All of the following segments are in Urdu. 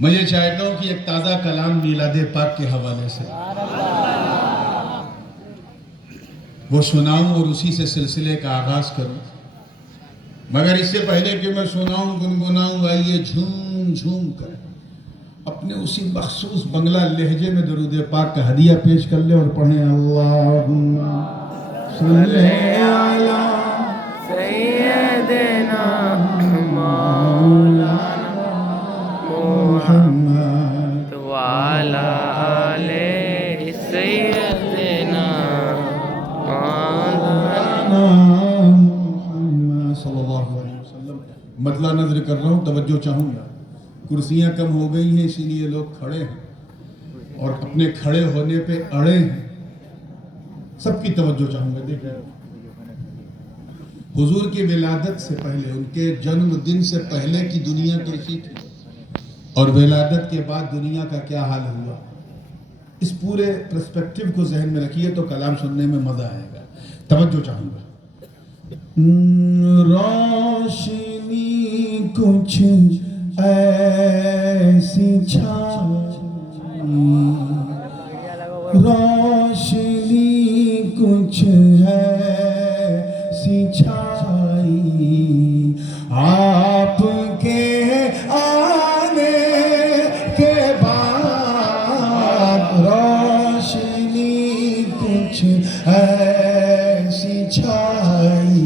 میں یہ چاہتا ہوں کہ ایک تازہ کلام میلاد پاک کے حوالے سے وہ سناؤں اور اسی سے سلسلے کا آغاز کروں، مگر اس سے پہلے کہ میں سناؤں گنگناؤں، آئیے جھوم جھوم کر اپنے اسی مخصوص بنگلہ لہجے میں درود پاک کا ہدیہ پیش کر لیں اور پڑھیں اللہم صلی علی سیدنا مولانا محمد وعلی آل سیدنا مولانا محمد صلی اللہ علیہ وسلم۔ مطلع نظر کر رہا ہوں، توجہ چاہوں گا۔ کرسیاں کم ہو گئی ہیں، اسی لیے لوگ کھڑے ہیں اور اپنے کھڑے ہونے پہ اڑے ہیں۔ سب کی توجہ چاہوں گا۔ دیکھ رہے ہیں حضور کی ولادت سے پہلے، ان کے جنم دن سے پہلے کی دنیا کیسی تھی اور ولادت کے بعد دنیا کا کیا حال ہوا، اس پورے پرسپیکٹیو کو ذہن میں رکھیے تو کلام سننے میں مزہ آئے گا۔ توجہ چاہوں گا۔ روشنی کچھ ایسی چھائی، روشنی کچھ ایسی چھائی، آپ کے آنے کے بعد روشنی کچھ ایسی چھائی،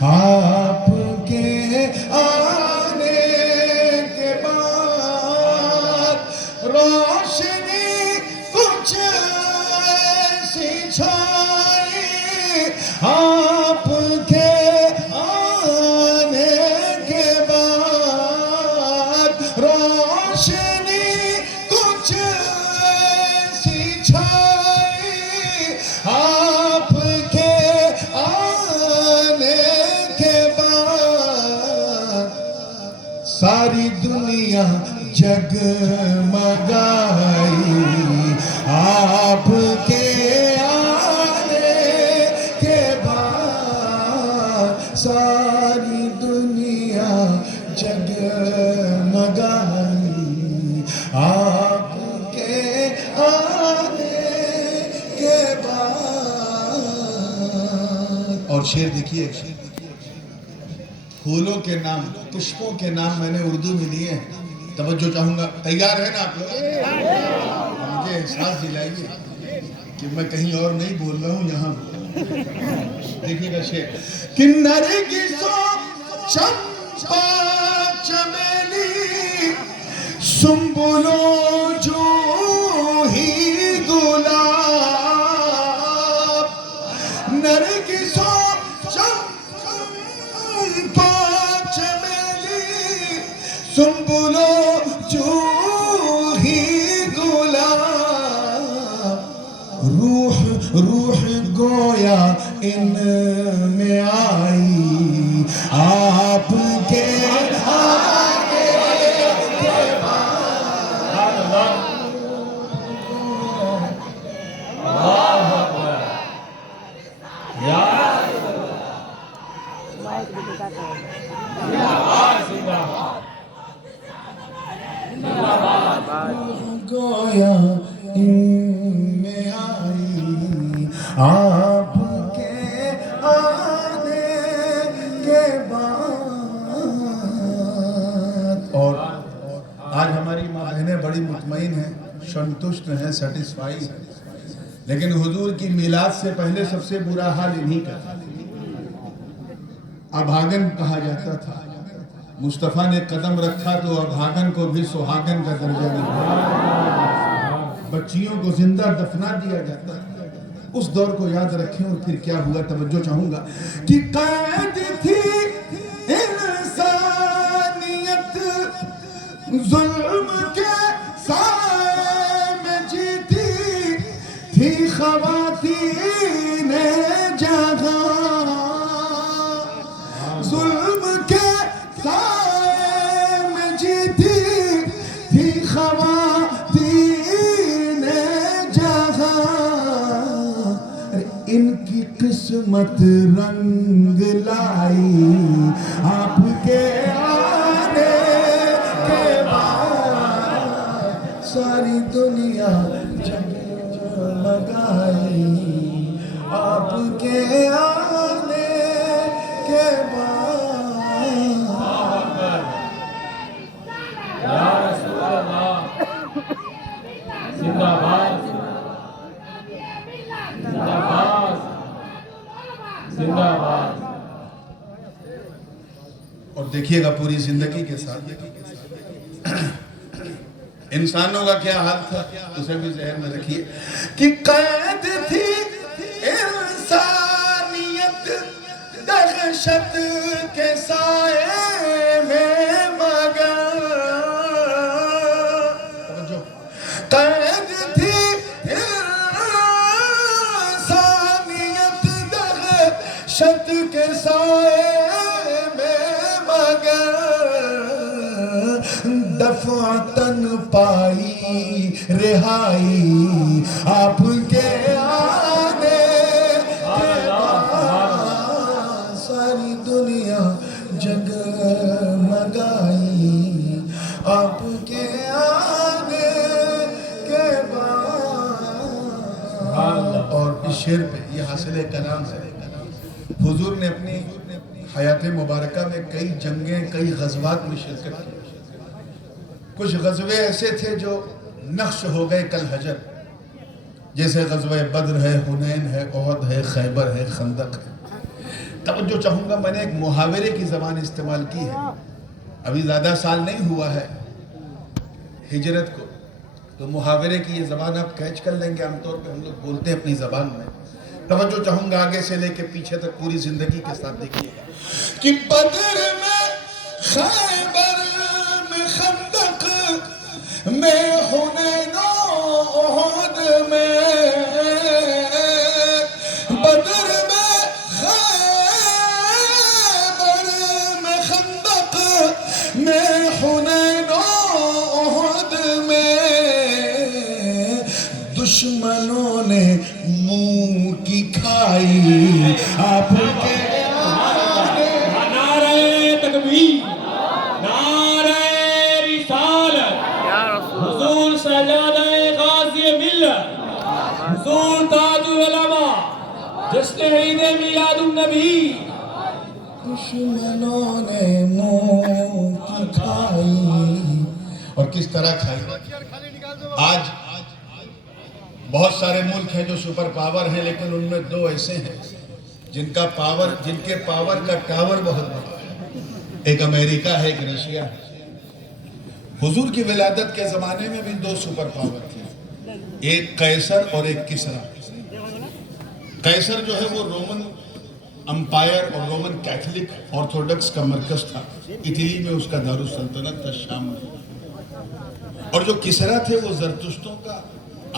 آپ کے آنے کے بعد روشنی کچھ ایسی چھائی، آپ کے آنے کے بعد روشنی کچھ ایسی چھائی، آپ کے آنے کے بعد ساری دنیا جگمگائی، آپ کے آنے کے بعد ساری دنیا جگمگائی، آپ کے آنے کے بعد۔ اور شعر دیکھیے، پھولوں کے نام، پشپوں کے نام میں نے اردو میں لیے ہیں۔ توجہ چاہوں گا۔ تیار ہے نا آپ لوگ؟ مجھے احساس دلائیے کہ میں کہیں اور نہیں بول رہا ہوں، یہاں بول رہا ہوں۔ دیکھیے گا شعر کہ نرگسوں چمپا چمیلی سنبلوں جوہی گلاب، نرگسوں چمپا چمیلی سنبلوں جوہی گلاب، روح گویا ان میں آئی، آپ کے آنے کے بعد۔ گویا ان میں آئی، آپ کے آنے کے بعد۔ اور آج ہماری ماں بہنیں بڑی مطمئن ہیں، سنتشٹ ہیں، سیٹسفائی ہیں، لیکن حضور کی میلاد سے پہلے سب سے برا حال انہی کا تھا۔ ابھاگن کہا جاتا تھا۔ مصطفیٰ نے قدم رکھا تو ابھاگن کو بھی سہاگن کا درجہ ملا، بچیوں کو زندہ دفنا دیا جاتا۔ اس دور کو یاد رکھیں اور پھر کیا ہوا، توجہ چاہوں گا کہ قید تھی انسانیت، ظلم کے سائے میں جیتی تھی خواتین جہاں، ظلم کے سائے میں جیتی تھی خواتین جہاں، ان کی قسمت رنگ لائی، آپ کے آنے کے بعد۔ ساری دنیا جگمگائی آپ کے آنے کے بعد یا رسول اللہ زندہ باد زندہ باد زندہ باد. اور دیکھیے گا پوری زندگی کے ساتھ انسانوں کا کیا حال تھا اسے بھی ذہن میں رکھیے کہ قید تھی انسانیت دہشت کے سائے میں مگر قید تھی انسانیت دہشت کے سائے دفعتاً پائی رہائی آپ کے آنے کے بعد ساری دنیا جگمگائی آپ کے آنے کے بعد. اور اس شعر پہ یہ حاصل کلام ہے. حضور نے اپنی حیات مبارکہ میں کئی جنگیں کئی غزوات میں شرکت کی. کچھ غزوے ایسے تھے جو نقش ہو گئے کل حجر، جیسے غزوہ بدر ہے، حنین ہے، احد ہے، خیبر ہے، خندق ہے. توجہ چاہوں گا، میں نے ایک محاورے کی زبان استعمال کی ہے. ابھی زیادہ سال نہیں ہوا ہے ہجرت کو، تو محاورے کی یہ زبان آپ کیچ کر لیں گے. عام طور پہ ہم لوگ بولتے ہیں اپنی زبان میں. توجہ چاہوں گا آگے سے لے کے پیچھے تک پوری زندگی کے ساتھ دیکھیے گا کہ بدر میں، خیبر میں، خندق میں، حنین و احد میں، بدر میں، خیبر میں، خندق میں، حنین و احد میں دشمنوں نے منہ کی کھائی آپ کے آنے. نعرہ تکبیر، نعرہ رسالت، حضور سجادہ غازی ملت، حضور تاج العلماء، جشن عید میلاد النبی. دشمنوں نے منہ کی کھائی. اور کس طرح کھائی؟ آج بہت سارے ملک ہیں جو سپر پاور ہیں، لیکن ان میں دو ایسے ہیں جن کے پاور کا ٹاور بہت بڑا ہے. ایک امریکہ ہے، ایک رشیا ہے. حضور کی ولادت کے زمانے میں بھی دو سپر پاور تھے، ایک قیصر اور ایک کسرا. قیصر جو ہے وہ رومن امپائر اور رومن کیتھولک آرتھوڈکس کا مرکز تھا. اٹلی میں اس کا دارالسلطنت تھا، شام میں. اور جو کسرا تھے وہ زرتشتوں کا،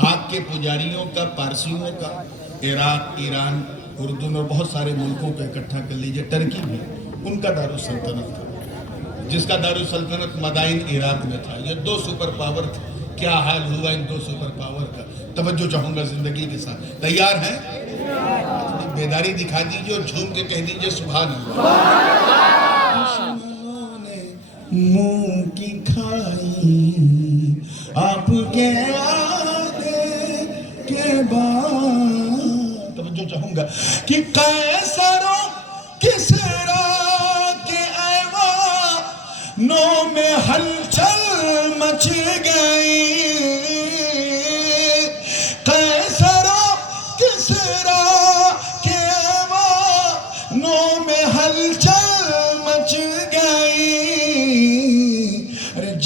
آگ کے پجاریوں کا، پارسیوں کا، عراق، ایران، اردن اور بہت سارے ملکوں کو اکٹھا کر لیجئے. ٹرکی میں ان کا دارالسلطنت تھا، جس کا دارالسلطنت مدائن عراق میں تھا. یہ دو سپر پاور تھے. کیا حال ہوا ان دو سپر پاور کا؟ توجہ چاہوں گا زندگی کے ساتھ. تیار ہیں؟ بیداری دکھا دیجئے اور جھوم کے کہہ دیجئے سبحان اللہ. دشمنوں نے منہ کی کھائی آپ کے آنے کے بعد. توجہ چاہوں گا کہ قیصر و کسرا کے ایوانوں میں ہلچل مچ گئی. قیصر و کسرا کے ایوانوں میں ہلچل مچ گئی.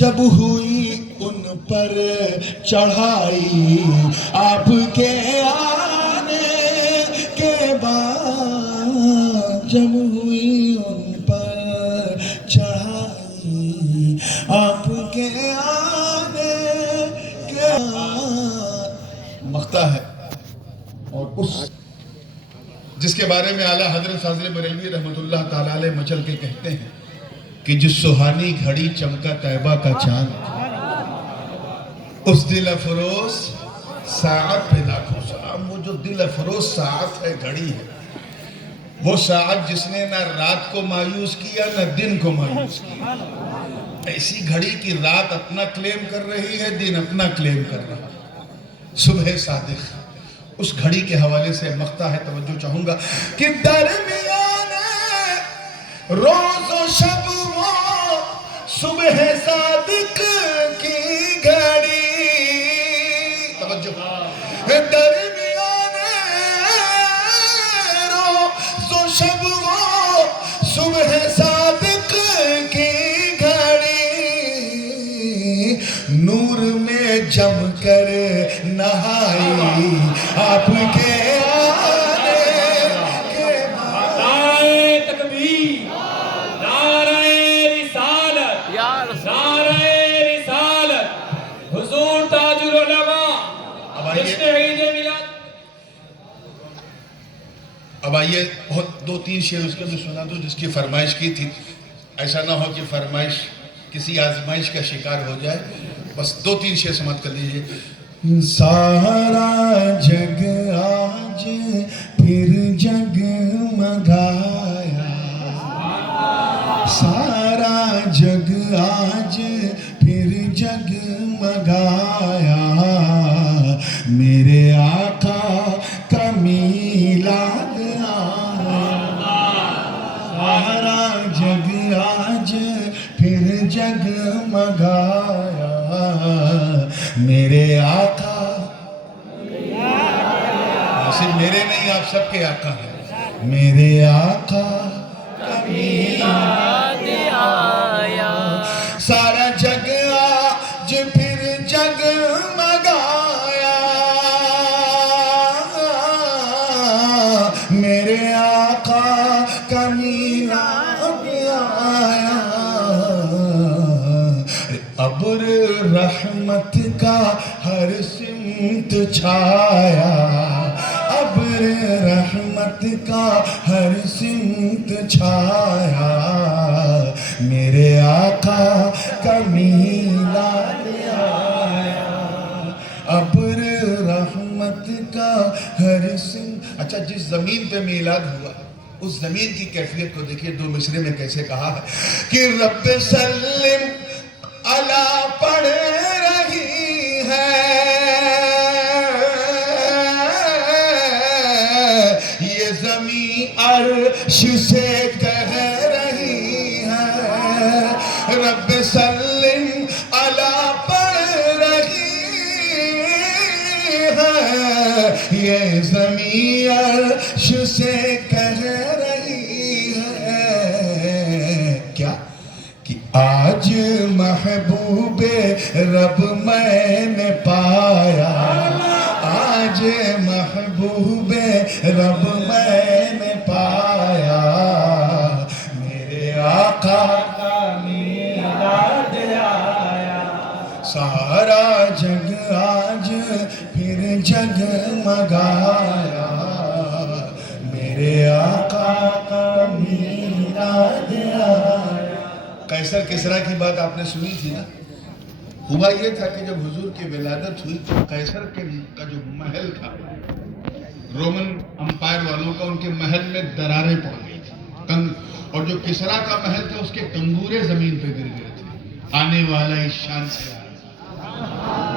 جب ہوئی ان پر چڑھائی آپ کے آنے کے بعد. جب ہوئی ان پر چڑھائی آپ کے آنے کے بعد. مقطع ہے اور اس جس کے بارے میں اعلیٰ حضرت فاضل بریلوی رحمۃ اللہ تعالیٰ علیہ مچل کے کہتے ہیں کہ جس سہانی گھڑی چمکا طیبہ کا چاند، اس دل افروز ساعت پہ لاکھوں سلام. وہ جو دل افروز ساعت ہے، گھڑی ہے، وہ ساعت جس نے نہ رات کو مایوس کیا نہ دن کو مایوس کیا. ایسی گھڑی کی رات اپنا کلیم کر رہی ہے، دن اپنا کلیم کر رہا ہے. صبح صادق اس گھڑی کے حوالے سے مقطع ہے، توجہ چاہوں گا کہ درمیان روز و شب وہ صبح صادق کی گھڑی. توجہ. درمیان روز و شب وہ صبح صادق کی گھڑی، نور میں جم کر نہائی آپ کے آنے کے بعد. نعرہ تکبیر، نعرہ رسالت، نعرہ رسالت، حضور تاج العلماء، جشن عید میلاد. اب آئیے بہت 2-3 شعر اس کے میں سنا دو جس کی فرمائش کی تھی. ایسا نہ ہو کہ فرمائش کسی آزمائش کا شکار ہو جائے. بس 2-3 شعر سماعت کر لیجئے. سارا جگ آج پھر جگمگایا، سارا جگ آج پھر جگمگایا، میرے آقا کا میلاد آیا. سارا جگ آج پھر جگمگایا، میرے آقا. صرف میرے نہیں، آپ سب کے آقا ہیں. میرے آقا کا میلاد آیا، سارا جگ آج پھر جگمگایا، میرے آقا کا میلاد آیا. ابر رحمت کا ہر سمت چھایا، ابر رحمت کا ہر سمت چھایا، میرے آقا کا میلاد آیا. ابر رحمت کا ہر سمت. اچھا، جس زمین پہ میلاد ہوا اس زمین کی کیفیت کو دیکھیے. 2 مصرے میں کیسے کہا ہے کہ رب سلم علی پڑھ رہی ہے یہ زمین، عرش سے کہہ رہی ہے. رب سلم علی پڑھ رہی ہے یہ زمین، عرش سے کہہ رہی ہے. کیا کہ آج محبوب رب میں نے پایا، آج محبوب رب میں نے پایا، میرے آقا کا میلاد آیا. سارا جگ آج پھر جگمگایا، میرے آقا کا میلاد آیا. قیصر کسریٰ کی بات آپ نے سنی تھی نا. ہوا یہ تھا کہ جب حضور کی ولادت ہوئی تو قیصر کا جو محل تھا، رومن امپائر والوں کا، ان کے محل میں دراریں پڑ گئی تھی. اور جو کسریٰ کا محل تھا اس کے کنگورے زمین پہ گر گئے تھے. آنے والا اس شان سے آیا.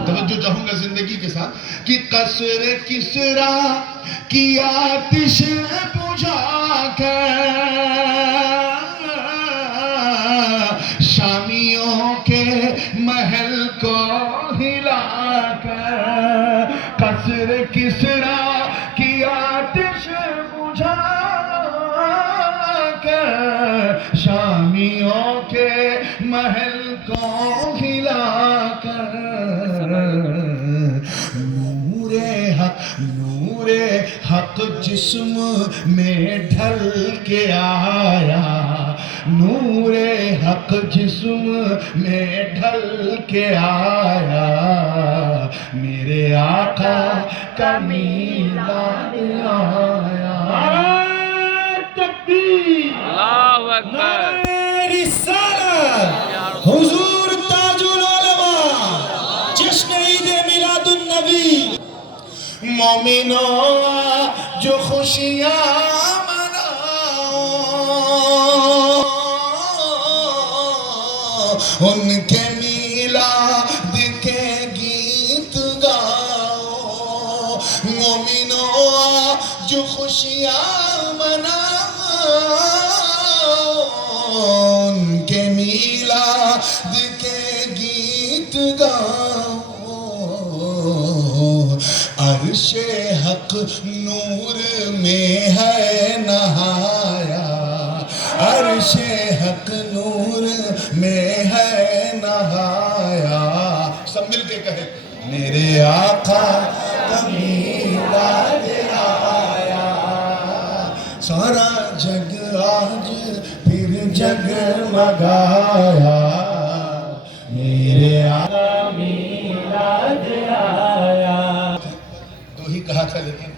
توجہ چاہوں گا زندگی کے ساتھ کہ قصر کسریٰ کی آتش بجھا کر شامیوں کے محل کو ہلا کر، قصر کسریٰ کی آتش بجھا کر شامیوں کے محل کو ہلا کر، نور حق جسم میں ڈھل کے آیا، نور حق جسم میں ڈھل کے آیا، میرے آقا کا میلاد آیا. تکبیر، اللہ اکبر. نعرہ رسالت، حضور تاج العلماء، جشن عید میلاد النبی. مومنوں جو خوشیاں مناؤ، ان کے میلاد کے گیت گاؤ، مومنوں جو خوشیاں مناؤ، ان کے میلاد کے گیت گاؤ، عرش حق نور میں ہے نہایا، عرش حق نور میں ہے نہایا، سب مل کے کہے میرے آقا کا میلاد آیا، سارا جگ آج پھر جگمگایا، میرے آقا میلاد آیا۔ دو ہی کہا تھا لیکن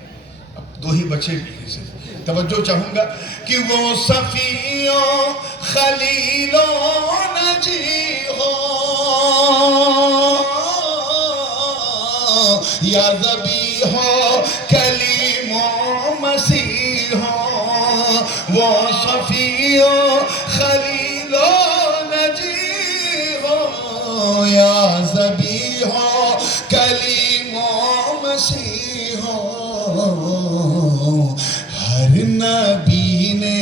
اب دو ہی بچے بھی سے توجہ چاہوں گا کہ وہ صفیوں خلیلوں نجی ہو یا ذبیح ہو کلیم و مسیح ہو، وہ صفیوں خلیلوں نجی ہو یا ذبیح ہو کلیم و مسیح ہو، ہر نبی نے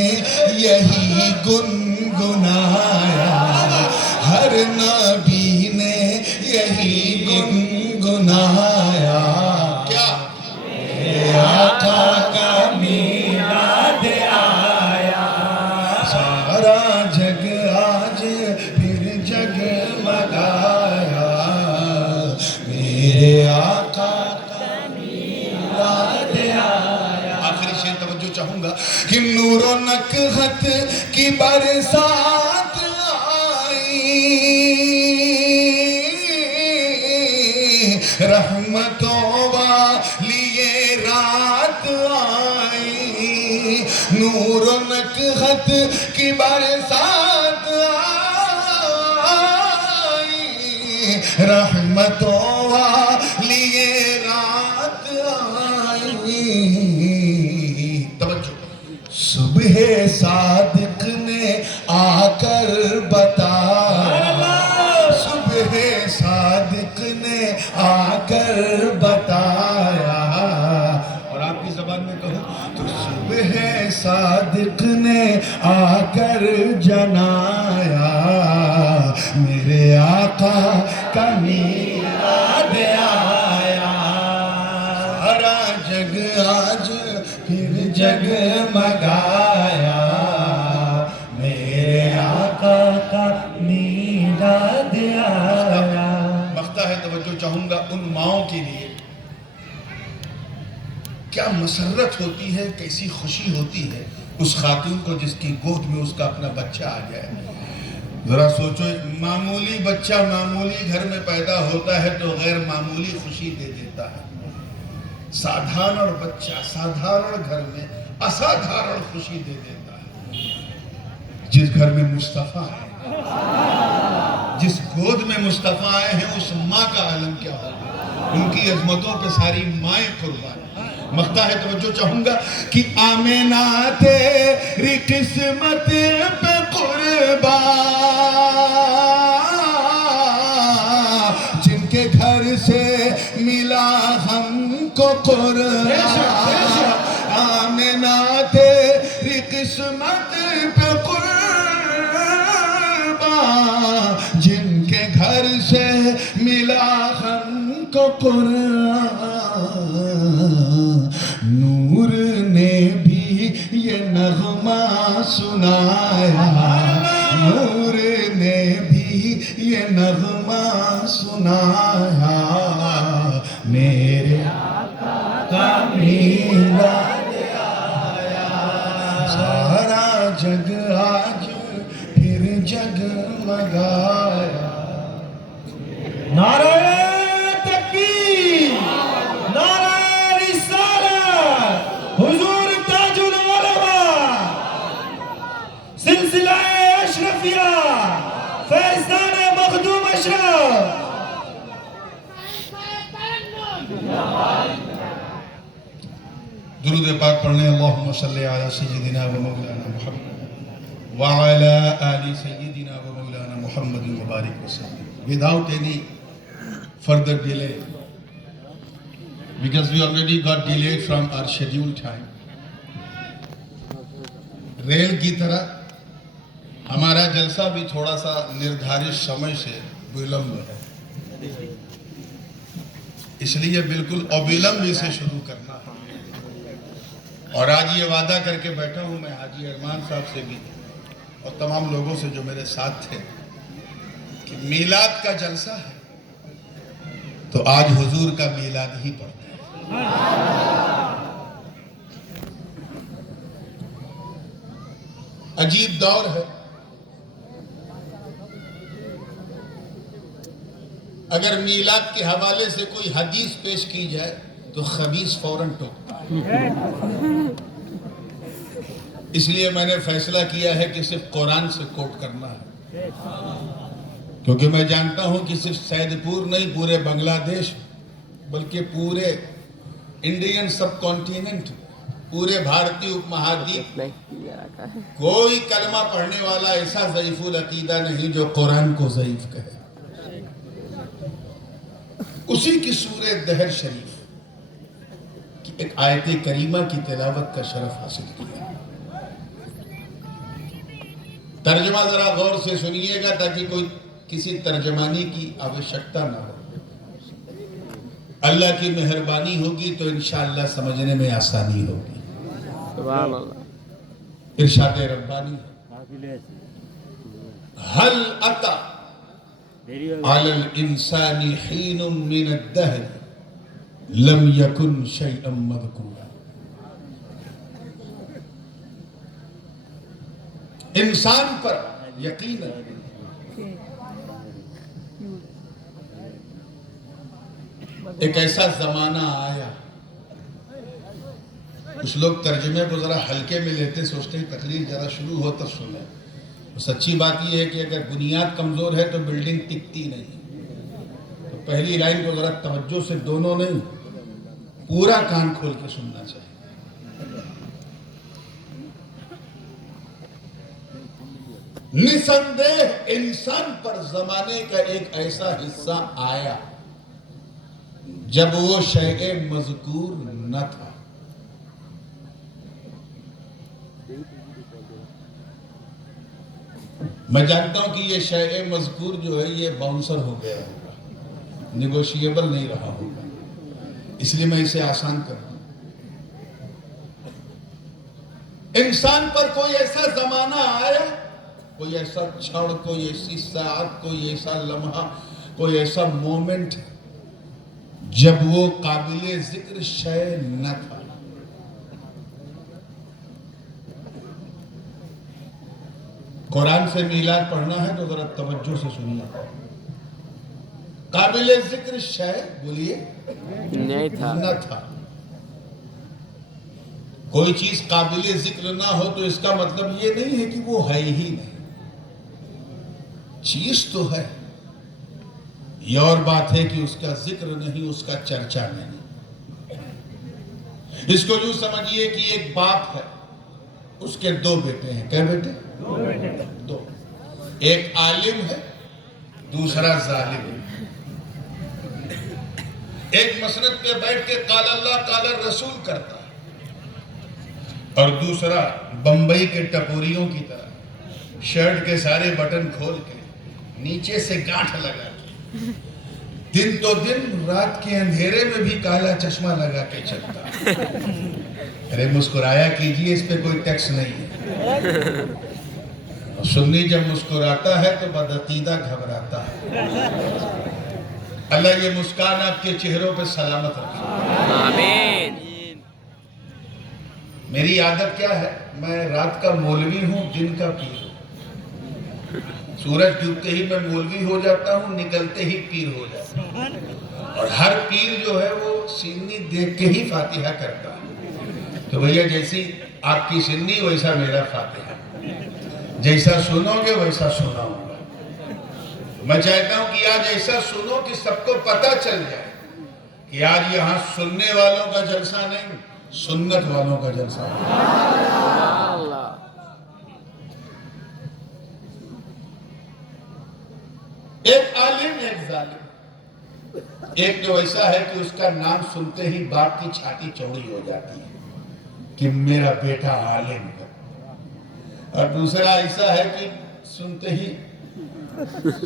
یہی گنگنایا، ہر نبی نے یہی گنگنایا، کیا میرے آقا کا میلاد آیا، سارا جگ آج پھر جگمگایا، میرے آقا کا میلاد آیا۔ آخری شعر توجہ چاہوں گا کہ نور و نکہت کی برسات آئی، رحمتوں والی رات آئی، نور و نکہت کی برسات آئی، رحمتوں والی رات آئی، توجہ صبح صادق نے آ کر بتایا، صبح صادق نے آ کر بتایا، اور آپ کی زبان میں کہوں تو صبح صادق نے آ کر جنایا، میرے آقا کا میلاد آیا، سارا جگ آج پھر جگمگایا، میرے آقا کا میلاد آیا۔ مختہ ہے توجہ چاہوں گا ان ماؤں کے لیے، کیا مسرت ہوتی ہے، کیسی خوشی ہوتی ہے اس خاتون کو جس کی گود میں اس کا اپنا بچہ آ جائے۔ ذرا سوچو، ایک معمولی بچہ معمولی گھر میں پیدا ہوتا ہے تو غیر معمولی خوشی دے دیتا ہے، سادھارن بچہ سادھارن گھر میں اسادھارن خوشی دے دیتا ہے۔ جس گھر میں مصطفیٰ ہے، جس گود میں مصطفیٰ آئے ہیں، اس ماں کا عالم کیا ہوگا، ان کی عظمتوں پہ ساری مائیں قربان۔ مختہ ہے توجہ چاہوں گا کہ آمینہ تیری قسمت پہ قربان، جن کے گھر سے ملا ہم کو قرآن، آمینہ تیری قسمت پہ قربان، جن کے گھر سے ملا ہم کو قرآن، نور نے بھی یہ نغمہ سنایا، نور نے بھی یہ نغمہ سنایا، میرے آقا کا میلاد آیا، سارا جگ آج پھر جگمگایا۔ نعرہ تکبیر، نعرہ رسالت، حضور تاج العلماء، سلسلہ اشرفیہ، فیضان مخدوم اشرف۔ درود پاک پڑھنے، اللہم صلی علی سیدنا و مولانا محمد۔ وعلى آل سيدنا ومولانا محمد وبارك وسلم. Without any further delay, because we already got delayed from our scheduled time. Rail کی طرح ہمارا جلسہ بھی تھوڑا سا نردھارت سمے سے وِلمب ہے، اس لیے بالکل اویلمب سے شروع کرنا ہے. اور آج یہ وعدہ کر کے بیٹھا ہوں میں حاجی ارمان صاحب سے بھی اور تمام لوگوں سے جو میرے ساتھ تھے کہ میلاد کا جلسہ ہے تو آج حضور کا میلاد ہی پڑھتے ہیں. عجیب دور ہے. اگر میلاد کے حوالے سے کوئی حدیث پیش کی جائے تو خبیث فوراً ٹوکتا ہے. اس لیے میں نے فیصلہ کیا ہے کہ صرف قرآن سے کوٹ کرنا ہے، کیونکہ میں جانتا ہوں کہ صرف سید پور نہیں، پورے بنگلہ دیش بلکہ پورے انڈین سب کانٹیننٹ، پورے بھارتی اپ مہادیپ کوئی کلمہ پڑھنے والا ایسا ضعیف العقیدہ نہیں جو قرآن کو ضعیف کہے. اسی کی سورہ دہر شریف کی ایک آیت کریمہ کی تلاوت کا شرف حاصل کیا. ترجمہ ذرا غور سے سنیے گا تاکہ کوئی کسی ترجمانی کی آوشکتا نہ ہو. اللہ کی مہربانی ہوگی تو انشاءاللہ سمجھنے میں آسانی ہوگی. سبحان اللہ. ارشاد ربانی هل أتى على الإنسان حين من الدهر لم يكن شيئا مذكورا. انسان پر یقینا ایک ایسا زمانہ آیا. کچھ لوگ ترجمے کو ذرا ہلکے میں لیتے، سوچتے ہیں تقریر ذرا شروع ہو تب سنیں. سچی بات یہ ہے کہ اگر بنیاد کمزور ہے تو بلڈنگ ٹکتی نہیں. تو پہلی لائن کو ذرا توجہ سے دونوں نہیں پورا کان کھول کے سننا چاہیے. نسندہ انسان پر زمانے کا ایک ایسا حصہ آیا جب وہ شیء مذکور نہ تھا. میں جانتا ہوں کہ یہ شیء مذکور جو ہے یہ باؤنسر ہو گیا ہوگا، نیگوشیبل نہیں رہا ہوگا، اس لیے میں اسے آسان کر دوں. انسان پر کوئی ایسا زمانہ آیا، کوئی ایسا چھڑ، کوئی ایسی ساعت، کوئی ایسا لمحہ، کوئی ایسا مومنٹ جب وہ قابل ذکر شے نہ تھا. قرآن سے میلاد پڑھنا ہے تو ذرا توجہ سے سنیے. قابل ذکر شے بولیے نہ تھا. کوئی چیز قابل ذکر نہ ہو تو اس کا مطلب یہ نہیں ہے کہ وہ ہے ہی نہیں. چیز تو ہے، یہ اور بات ہے کہ اس کا ذکر نہیں، اس کا چرچا نہیں. اس کو یوں سمجھیے کہ ایک باپ ہے، اس کے دو بیٹے ہیں. کیا بیٹے؟ دو. ایک عالم ہے، دوسرا ظالم ہے. ایک مسند پہ بیٹھ کے قال اللہ قال الرسول کرتا ہے، اور دوسرا بمبئی کے ٹپوریوں کی طرح شرٹ کے سارے بٹن کھول کے نیچے سے گانٹھ لگا کے دن تو دن رات کے اندھیرے میں بھی کالا چشمہ لگا کے چلتا. ارے مسکرایا کیجئے، اس پہ کوئی ٹیکس نہیں ہے. سنی جب مسکراتا ہے تو بدعقیدہ گھبراتا ہے. اللہ یہ مسکان آپ کے چہروں پہ سلامت رکھے. آمین. میری عادت کیا ہے، میں رات کا مولوی ہوں، دن کا پیر ہوں. سورج ڈوبتے ہی میں مولوی ہو جاتا ہوں، نکلتے ہی پیر ہو جاتا ہوں. اور ہر پیر جو ہے وہ سینی دیکھ کے ہی فاتحہ کرتا ہے. تو بھیا جیسی آپ کی سنی ویسا میرا فاتحہ، جیسا سنو گے ویسا سناؤں گا. میں چاہتا ہوں کہ آج ایسا سنو کہ سب کو پتہ چل جائے کہ آج یہاں سننے والوں کا جلسہ نہیں، سنت والوں کا جلسہ ہے. ایک عالم ایک ظالم. ایک تو ایسا ہے کہ اس کا نام سنتے ہی باپ کی چھاتی چوڑی ہو جاتی ہے کہ میرا بیٹا عالم ہے. اور دوسرا ایسا ہے کہ سنتے ہی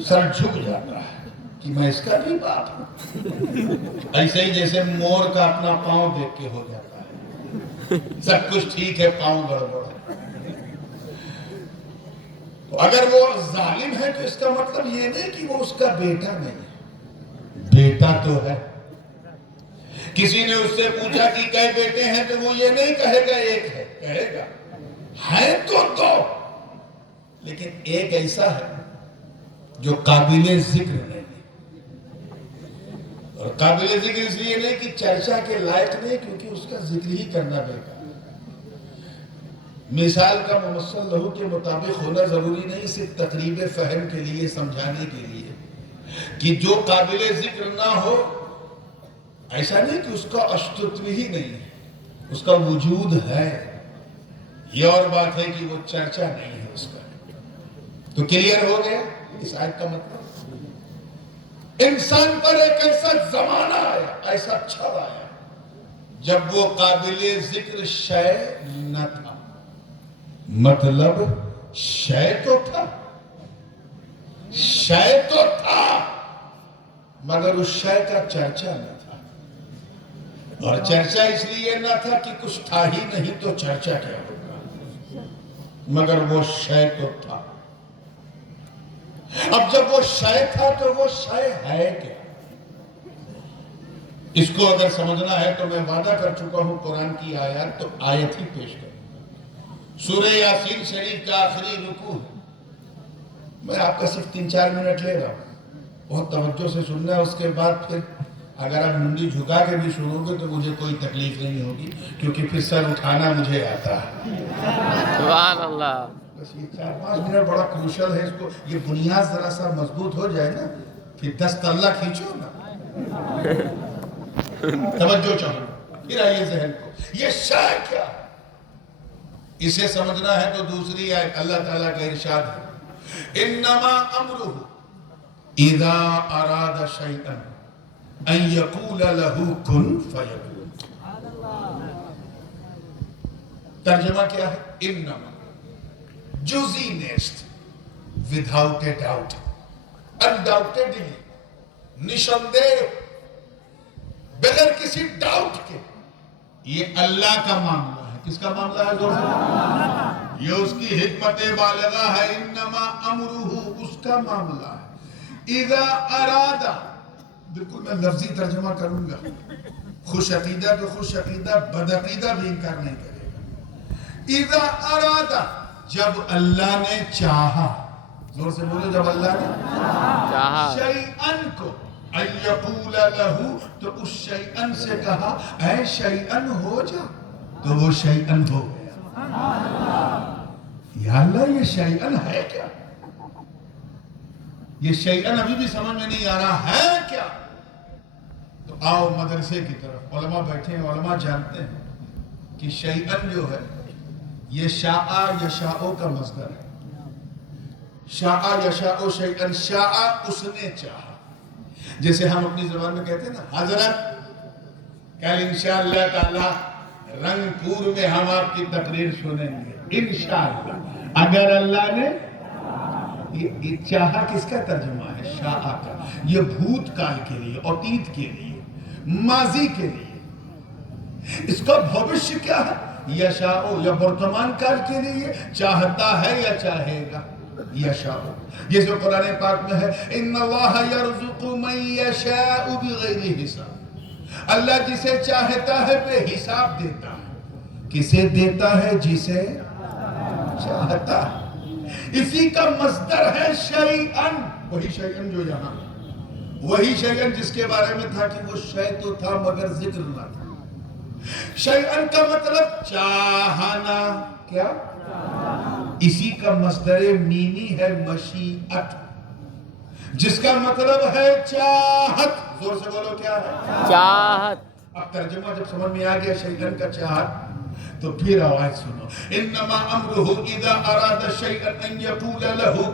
سر جھک جاتا ہے کہ میں اس کا بھی باپ ہوں. ایسے ہی جیسے مور کا اپنا پاؤں دیکھ کے ہو جاتا ہے سب کچھ ٹھیک ہے پاؤں گڑبڑ ہے. تو اگر وہ ظالم ہے تو اس کا مطلب یہ نہیں کہ وہ اس کا بیٹا نہیں ہے. بیٹا تو ہے. کسی نے اس سے پوچھا کہ کئی بیٹے ہیں تو وہ یہ نہیں کہے گا ایک ہے. کہے گا ہے تو دو، لیکن ایک ایسا ہے جو قابل ذکر نہیں ہے. اور قابل ذکر اس لیے نہیں کہ چرچا کے لائق نہیں، کیونکہ اس کا ذکر ہی کرنا بیکار. مثال کا ممثل لہو کے مطابق ہونا ضروری نہیں، صرف تقریب فہم کے لیے، سمجھانے کے لیے کہ جو قابل ذکر نہ ہو، ایسا نہیں کہ اس کا استتو ہی نہیں ہے، اس کا وجود ہے. یہ اور بات ہے کہ وہ چرچا نہیں ہے اس کا. تو کلیئر ہو گیا اس آیت کا مطلب. انسان پر ایک ایسا زمانہ آیا، ایسا چھڑ آیا جب وہ قابل ذکر شے نہ تھا. مطلب شے تو تھا، شے تو تھا، مگر اس شے کا چرچا نہ تھا. اور چرچا اس لیے نہ تھا کہ کچھ تھا ہی نہیں تو چرچا کیا ہوگا، مگر وہ شے تو تھا. اب جب وہ شے تھا تو وہ شے ہے کیا؟ اس کو اگر سمجھنا ہے تو میں وعدہ کر چکا ہوں قرآن کی آیات تو آیت ہی پیش کروں. سورہ یاسین شریف کا آخری رکوع ہے. میں آپ کا صرف 3-4 منٹ لے رہا ہوں، بہت توجہ سے سننا ہے. اس کے بعد پھر اگر آپ منڈی جھکا کے بھی سنو گے تو مجھے کوئی تکلیف نہیں ہوگی، کیونکہ پھر سر اٹھانا مجھے آتا ہے. سبحان اللہ. بس یہ 4-5 منٹ بڑا کروشل ہے. اس کو یہ بنیاد ذرا سا مضبوط ہو جائے نا، پھر 10 تلہ کھینچو نا. توجہ چاہوں، پھر آئیے ذہن کو. یہ شے کیا ہے اسے سمجھنا ہے تو دوسری آیت اللہ تعالیٰ کا ارشاد ہے، انما امرہ اذا اراد شیئا ان یقول له کن فیکون. ترجمہ کیا ہے؟ انما جزی نیست، without a doubt، undoubtedly، نشاندہ، بغیر کسی ڈاؤٹ کے. یہ اللہ کا معاملہ ہے. کس کا معاملہ ہے؟ زور سے. یہ اس کی حکمت بالغہ ہے. انما امرہ، اس کا معاملہ ہے. اذا ارادہ، بالکل میں لفظی ترجمہ کروں گا. خوش عقیدہ تو خوش عقیدہ، بد عقیدہ بھی انکار نہیں کرے گا. اذا ارادہ، جب اللہ نے چاہا. زور سے بولو، جب اللہ نے چاہا. شیئن کو، ان یقول لہو، تو اس شیئن سے کہا اے شیئن ہو جا، تو وہ شیئن ہو گیا. یا اللہ یہ شیئن ہے کیا؟ یہ شیئن ابھی بھی سمجھ میں نہیں آ رہا ہے کیا؟ تو آؤ مدرسے کی طرف. علماء بیٹھے ہیں، علماء جانتے ہیں کہ شیئن جو ہے یہ شاء یشاء کا مصدر ہے. شاء یشاء شیئن، شاء اس نے چاہا. جیسے ہم اپنی زبان میں کہتے ہیں نا، حضرت کل انشاءاللہ تعالی رنگپور میں ہم آپ کی تقریر سنیں گے انشاءاللہ، اگر اللہ نے. یہ چاہا کس کا ترجمہ ہے؟ شاء کا. یہ بھوت کال کے لیے، عتیت کے لیے، ماضی کے لیے. اس کا بھوشیہ کیا ہے؟ یشاء، یا ورتمان کال کے لیے چاہتا ہے یا چاہے گا. یشاء، جیسے قرآن پاک میں ہے ان اللہ یرزق من یشاء بغیر حساب. اللہ جسے چاہتا ہے بے حساب دیتا ہے. کسے دیتا ہے؟ جسے چاہتا ہے. اسی کا مصدر ہے شیئن. وہی شیئن جو یہاں، وہی شیئن جس کے بارے میں تھا کہ وہ شے تو تھا مگر ذکر نہ تھا. شیئن کا مطلب چاہنا. کیا؟ اسی کا مصدر مینی ہے مشیعت، جس کا مطلب ہے چاہت. زور سے بولو، کیا ہے؟ چاہت. اب ترجمہ جب سمجھ میں آ گیا شیئن کا چاہت، تو پھر آواز سنو. انما امرہ اذا اراد شیئا ان یقول له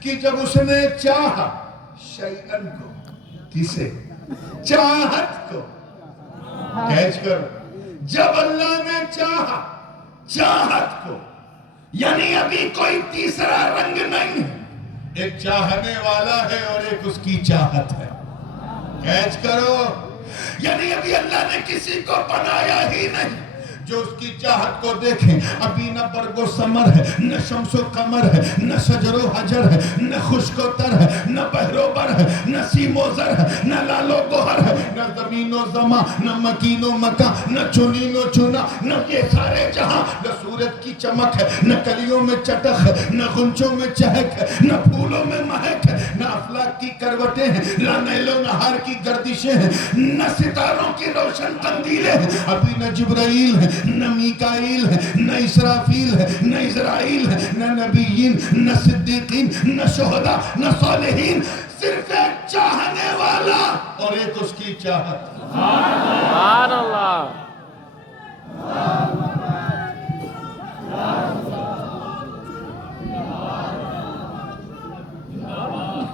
کہ جب اس نے چاہا شیئن کو کسے چاہت کو کیچ کر جب اللہ نے چاہا چاہت کو یعنی ابھی کوئی تیسرا رنگ نہیں ہے ایک چاہنے والا ہے اور ایک اس کی چاہت ہے کیچ کرو یعنی ابھی اللہ نے کسی کو بنایا ہی نہیں جو اس کی چاہت کو دیکھیں ابھی نہ برگ و ثمر ہے نہ شمس و قمر ہے نہ شجر و حجر ہے نہ خشک و تر ہے نہ بحر و بر ہے نہ سیم و زر ہے نہ لال و گوہر ہے نہ زمین و زمان نہ مکین و مکان نہ چنین و چنا نہ یہ سارے جہاں نہ سورج کی چمک ہے نہ کلیوں میں چٹک ہے نہ غنچوں میں چہک ہے نہ پھولوں میں مہک ہے نہ افلاک کی کروٹیں ہیں نہ نیل و نہار کی گردشیں ہیں نہ ستاروں کی روشن قندیلیں ہیں ابھی نہ جبرائیل ہے نہ میکائیل ہے نہ اسرافیل ہے نہ اسرائیل ہے نہ نبیین نہ صدیقین نہ شہداء نہ صالحین صرف ایک چاہنے والا اور ایک اس کی چاہت سبحان اللہ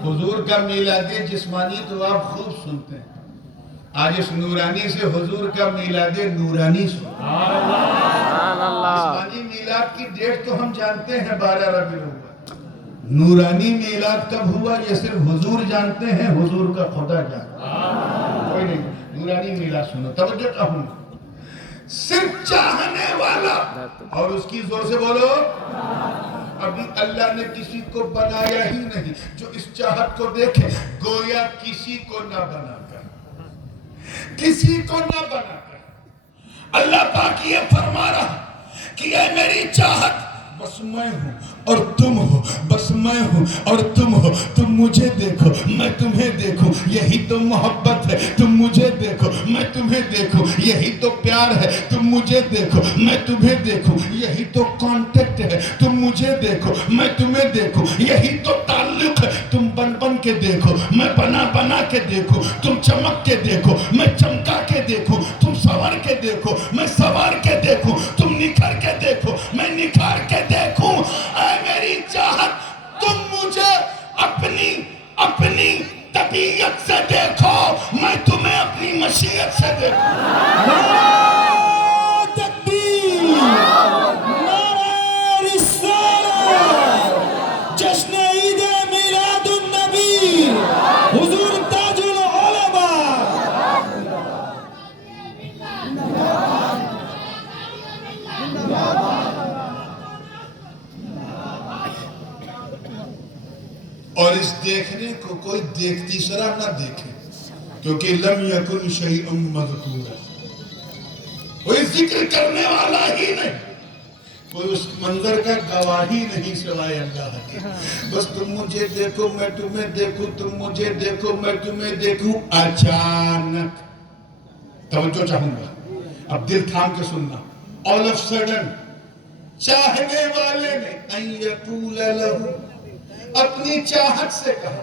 حضور کا میلاد جسمانی تو آپ خوب سنتے ہیں آج اس نورانی سے حضور کا میلاد نورانی سبحان اللہ جسمانی میلاد کی ڈیٹ تو ہم جانتے ہیں 12 ربیع الاول نورانی میلاد کب ہوا یہ صرف حضور جانتے ہیں حضور کا خدا جانتا کوئی نہیں نورانی میلاد سنو توجہ چاہوں صرف چاہنے والا اور اس کی زور سے بولو ابھی اللہ نے کسی کو بنایا ہی نہیں جو اس چاہت کو دیکھے گویا کسی کو نہ بنا کر کسی کو نہ بنا کر اللہ پاک یہ فرما رہا کہ اے میری چاہت بس میں ہوں اور تم ہو بس میں ہوں اور تم ہو تم مجھے دیکھو میں تمہیں دیکھوں یہی تو محبت ہے تم مجھے دیکھو میں تمہیں دیکھوں یہی تو پیار ہے تم مجھے دیکھو میں تمہیں دیکھوں یہی تو کانٹیکٹ ہے تم مجھے دیکھو میں تمہیں دیکھوں یہی تو تعلق ہے تم بن بن کے دیکھو میں بنا بنا کے دیکھوں تم چمک کے دیکھو میں چمکا کے دیکھوں تم سوار کے دیکھو میں سوار کے دیکھوں تم نکھر کے دیکھو میں نکھار کے دیکھوں اے میری چاہت تم مجھے اپنی طبیعت سے دیکھو میں تمہیں اپنی مشیت سے دیکھوں نعرہ تکبیر نعرہ رسالت جشن عید میلاد النبی حضور تاج العلماء اور اس دیکھنے کو کوئی دیکھتی سرا نہ دیکھے کیونکہ لم یکن شیء مذکورا کوئی ذکر کرنے والا ہی نہیں کوئی اس منظر کا گواہی نہیں سوائے اللہ کے بس تم مجھے دیکھو میں تمہیں دیکھوں تم مجھے دیکھو میں تمہیں دیکھوں اچانک توجہ چاہوں گا اب دل تھام کے سننا all of sudden چاہنے والے نے ان یقول لہو اپنی چاہت سے کہا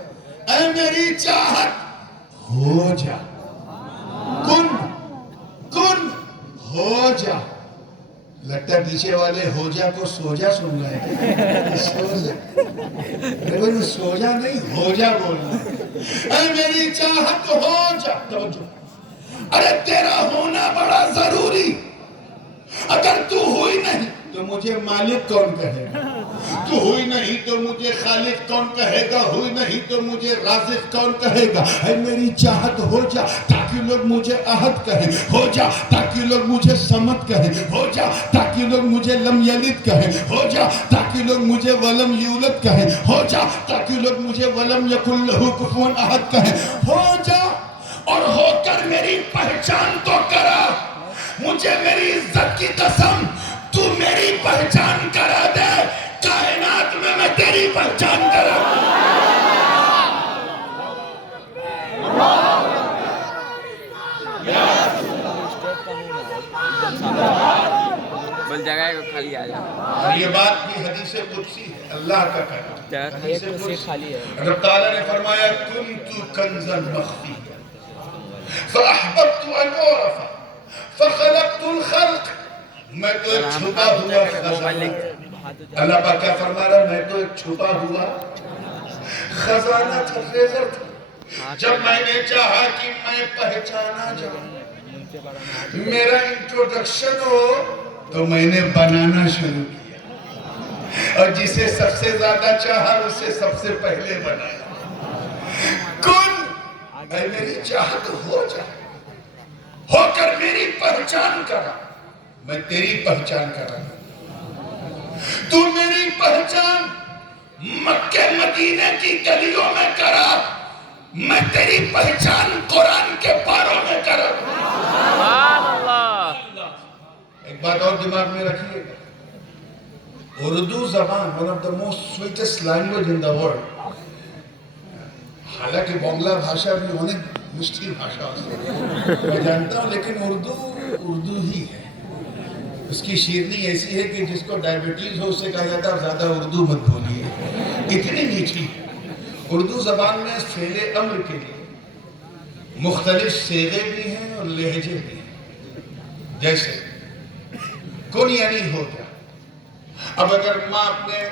اے میری چاہت ہو جا کن ہو جا لگتا ہے پیچھے والے ہو جا کو سو جا سن رہے ہیں سو جا نہیں ہو جا بولنا اے میری چاہت ہو جا توجہ ارے تیرا ہونا بڑا ضروری اگر تو ہوئی نہیں تو مجھے مالک کون کہے گا تو ہوئی نہیں تو مجھے خالق کون کہے گا ہوئی نہیں تو مجھے رازق کون کہے گا اے میری چاہت ہو جا تاکہ لوگ مجھے احد کہیں ہو جا تاکہ لوگ مجھے صمد کہیں ہو جا تاکہ لوگ مجھے لم یلد کہیں ہو جا تاکہ لوگ مجھے ولم یولد کہیں ہو جا تاکہ لوگ مجھے ولم یکن لہو کفوا احد کہیں ہو جا اور ہو کر میری پہچان تو کرا مجھے میری عزت کی قسم تو میری پہچان کرا دے کائنات میں تیری پہچان کرا بل جگہ کو خالی آ جا اور یہ بات بھی حدیث قدسی ہے اللہ کا کہنا حدیث قدسی خالی ہے رب تعالیٰ نے فرمایا کنت کنزا مخفیا فاحببت ان اعرف فخلقت الخلق میں تو ایک چھپا ہوا خزانہ اللہ پاک کیا فرما رہا ہے؟ میں تو ایک چھپا ہوا خزانہ تھا، ریزر تھا، جب میں نے چاہا کہ میں پہچانا جاؤں، میرا انٹروڈکشن ہو، تو میں نے بنانا شروع کیا، اور جسے سب سے زیادہ چاہا اسے سب سے پہلے بنایا۔ کن اے میری چاہت ہو جائے، ہو کر میری پہچان کرا، میں تیری پہچان کرا، تو میری پہچان مکہ مدینے کی گلیوں میں کرا، میں تیری پہچان قرآن کے پاروں میں کرا۔ سبحان اللہ۔ ایک بات اور دماغ میں رکھیے گا، اردو زبان one of the most sweetest language in the world، حالانکہ بنگلہ بھاشا بھی انہیں مشکل بھاشا میں جانتا ہوں، لیکن اردو ہی ہے۔ اس کی شیرنی ایسی ہے کہ جس کو ڈائبٹیز ہو اسے کہا جاتا ہے زیادہ اردو مت بولیے، اتنی میٹھی۔ اردو زبان میں فعل امر کے لیے مختلف صیغے بھی ہیں اور لہجے بھی ہیں، جیسے کن یعنی ہو جا۔ اب اگر ماں اپنے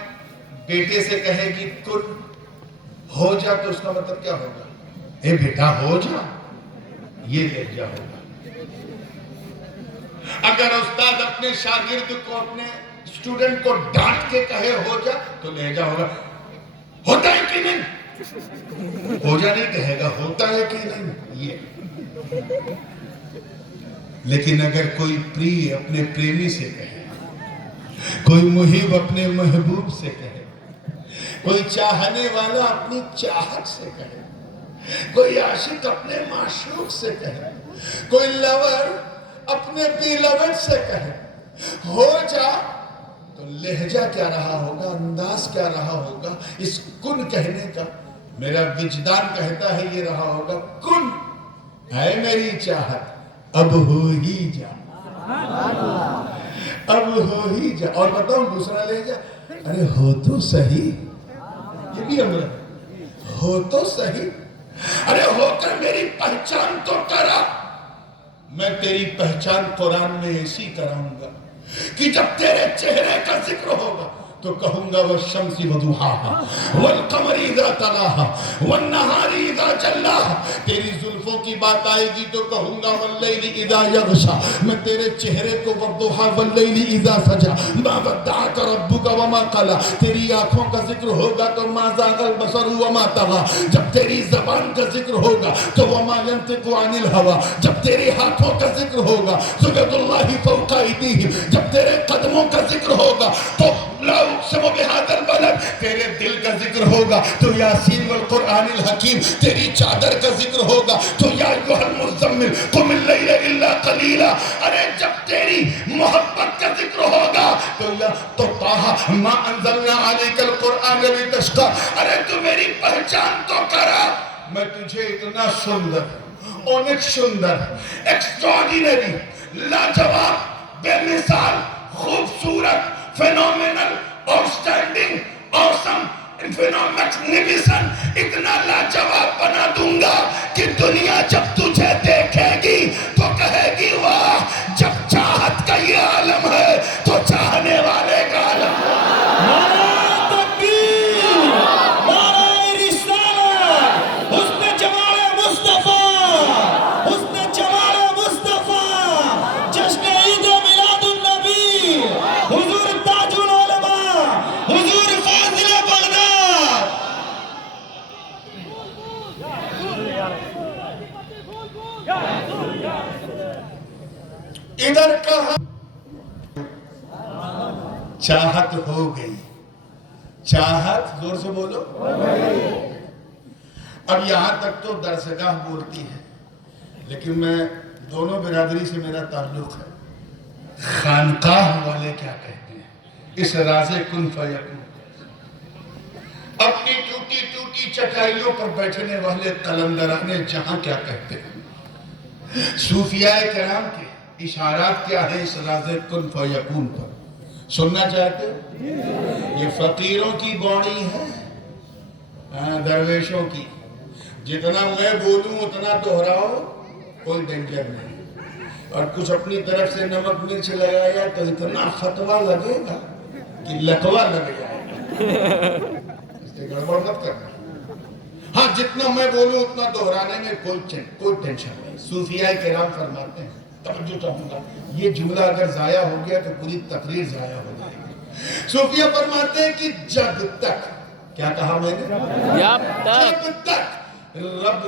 بیٹے سے کہے گی کن ہو جا، تو اس کا مطلب کیا ہوگا؟ اے بیٹا ہو جا، یہ لہجہ ہوگا۔ اگر استاد اپنے شاگرد کو، اپنے اسٹوڈنٹ کو ڈانٹ کے کہے ہو جا، تو لہجہ ہوگا ہوتا ہے کہ نہیں؟ ہو جا نہیں کہے گا، ہوتا ہے کہ نہیں یہ۔ لیکن اگر کوئی پری اپنے پریمی سے کہے، کوئی محب اپنے محبوب سے کہے، کوئی چاہنے والا اپنی چاہت سے کہے، کوئی عاشق اپنے معشوق سے کہے، کوئی لور اپنے بیلوڈ سے کہے ہو جا، تو لہجہ کیا رہا ہوگا، انداز کیا رہا ہوگا اس کن کہنے کا؟ میرا وجدان کہتا ہے یہ رہا ہوگا، کن ہے میری چاہت، اب ہو ہی جا، اب ہو ہی جا۔ اور بتاؤں دوسرا لہجہ، ارے ہو تو صحیح، یہ بھی امر ہے، ہو تو صحیح، ارے ہو کر میری پہچان تو کرا۔ میں تیری پہچان قرآن میں ایسی کراؤں گا کہ جب تیرے چہرے کا ذکر ہوگا تو کہوں گا والشمس وضحاها والقمر اذا تلاها والنهار اذا جلاها۔ تیری زلفوں کی بات آئے گی تو کہوں گا واللیل اذا یغشا۔ میں تیرے چہرے کو والضحا واللیل اذا سجا ما ودعك ربك وما قلى۔ تیری آنکھوں کا ذکر ہوگا تو ما زاغ البصر وما طغى۔ جب تیری زبان کا ذکر ہوگا تو وما ينطق عن الهوى۔ جب تیرے ہاتھوں کا ذکر ہوگا سجد اللہ فوق ایدیہم۔ جب تیرے قدموں کا ذکر ہوگا تو لا اقسم بهذا البلد۔ تیرے دل کا ذکر ہوگا تو یاسین والقرآن الحکیم۔ تیری چادر کا ذکر ہوگا تو یا ایھا المزمل قم اللیل الا قلیلا۔ ارے جب تیری محبت کا ذکر ہوگا تو یا تو طٰہٰ ما انزلنا علیک القرآن لتشقى۔ ارے تو میری پہچان تو کرا، میں تجھے اتنا سندر، اونک سندر، ایکسٹراڈینری، لاجواب، بے مثال، خوبصورت، فینومینل، آؤٹسٹینڈنگ، آسم، فینومیگنیفیسنٹ، اتنا لاجواب بنا دوں گا کہ دنیا جب تجھے دیکھے گی تو کہے گی واہ، جب چاہت کا یہ عالم ہے تو چاہنے والے کا عالم ہے۔ نعرہ تکبیر، نعرہ رسالت، حسن جمال مصطفیٰ، حسن جمال مصطفیٰ، جشن عید میلاد النبی، حضور تاج العلماء، حضور فاضل بغداد۔ ادھر کہاں چاہت ہو گئی، چاہت زور سے بولو۔ اب یہاں تک تو درسگاہ بولتی ہے، لیکن میں دونوں برادری سے میرا تعلق ہے۔ خانقاہ والے کیا کہتے ہیں اس راز کن فیکون؟ اپنی ٹوٹی ٹوٹی چٹائیوں پر بیٹھنے والے قلندران جہاں کیا کہتے ہیں؟ صوفیاء کرام کے اشارات کیا ہے اس راز کن فیکون پر؟ سننا چاہتے ہو؟ یہ فقیروں کی بوڑی ہے، درویشوں کی۔ جتنا میں بولوں اتنا دہراؤ، کوئی ڈینجر نہیں، اور کچھ اپنی طرف سے نمک مرچ لگایا تو اتنا فتویٰ لگے گا کہ لکوا لگ جائے، اس سے گڑبڑ مت کرنا۔ ہاں جتنا میں بولوں اتنا دہرانے میں کوئی ٹینشن نہیں۔ صوفیاء کرام فرماتے ہیں، توجہ چاہوں گا، یہ جملہ اگر ضائع ہو گیا تو پوری تقریر ضائع ہو جائے گی۔ صوفیاء فرماتے ہیں کہ جب تک، کیا کہا میں نے؟ جب تک رب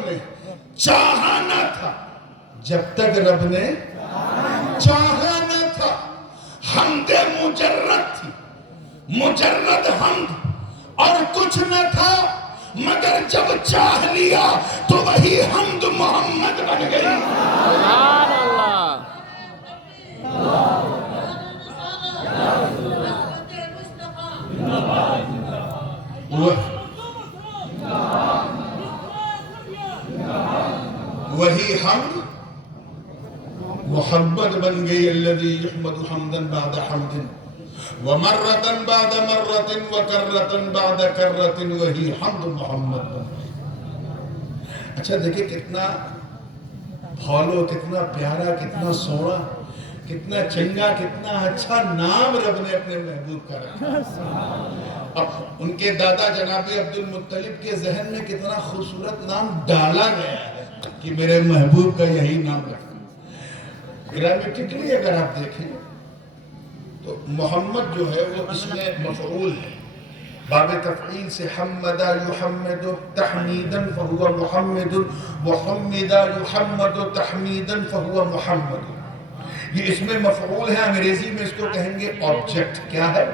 نے چاہا نہ تھا، جب تک رب نے چاہا نہ تھا، حمد مجرد تھی، مجرد حمد، اور کچھ نہ تھا، مگر جب چاہ لیا تو وہی حمد محمد بن گئی۔ سبحان اللہ۔ وہی حمد محمد بن گئی، الذی یحمد حمدا بعد حمد ومرة بعد مرة وکرة بعد کرة، وہی حمد محمد بن گئی۔ اچھا دیکھیں کتنا بھولو، کتنا پیارا، کتنا سونا، کتنا چنگا، کتنا اچھا نام رب نے اپنے محبوب کا رکھا۔ اب ان کے دادا جناب عبد المطلب کے ذہن میں کتنا خوبصورت نام ڈالا گیا ہے کہ میرے محبوب کا یہی نام رکھنا۔ گرامیٹیکلی اگر آپ دیکھیں تو محمد جو ہے وہ اس میں مفعول ہے، باب تفعیل سے حمد یحمد تحمیدا فہو محمد، محمد یحمد تحمیدا فہو محمد۔ یہ اس میں مفعول ہے، انگریزی میں اس کو کہیں گے آبجیکٹ۔ کیا ہے؟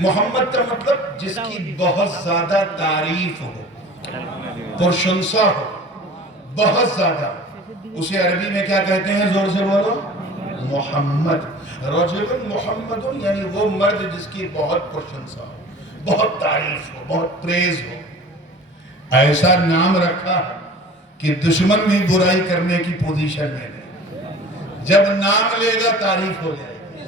محمد کا مطلب جس کی بہت زیادہ تعریف ہو، پرشنسا ہو، بہت زیادہ، اسے عربی میں کیا کہتے ہیں؟ زور سے بولو، محمد۔ رجل محمد یعنی وہ مرد جس کی بہت پرشنسا ہو، بہت تعریف ہو، بہت پریز ہو۔ ایسا نام رکھا کہ دشمن بھی برائی کرنے کی پوزیشن میں نہیں، جب نام لے گا تعریف ہو جائے گی۔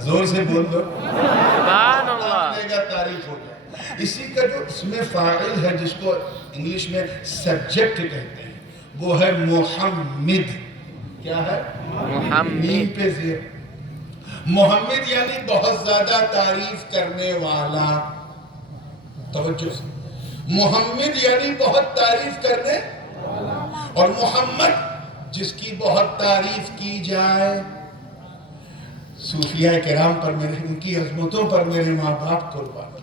زور سے بول دو، سبحان اللہ۔ نام لے گا تعریف ہو جائے گی۔ اسی کا جو اس میں فاعل ہے جس کو انگلش میں سبجیکٹ کہتے ہیں، وہ ہے محمد۔ کیا ہے؟ محمد۔ میم پہ زیر، محمد یعنی بہت زیادہ تعریف کرنے والا۔ توجہ سے، محمد یعنی بہت تعریف کرنے، اور محمد جس کی بہت تعریف کی جائے۔ صوفیاء کرام پر میرے، ان کی عظمتوں پر میرے ماں باپ قربان۔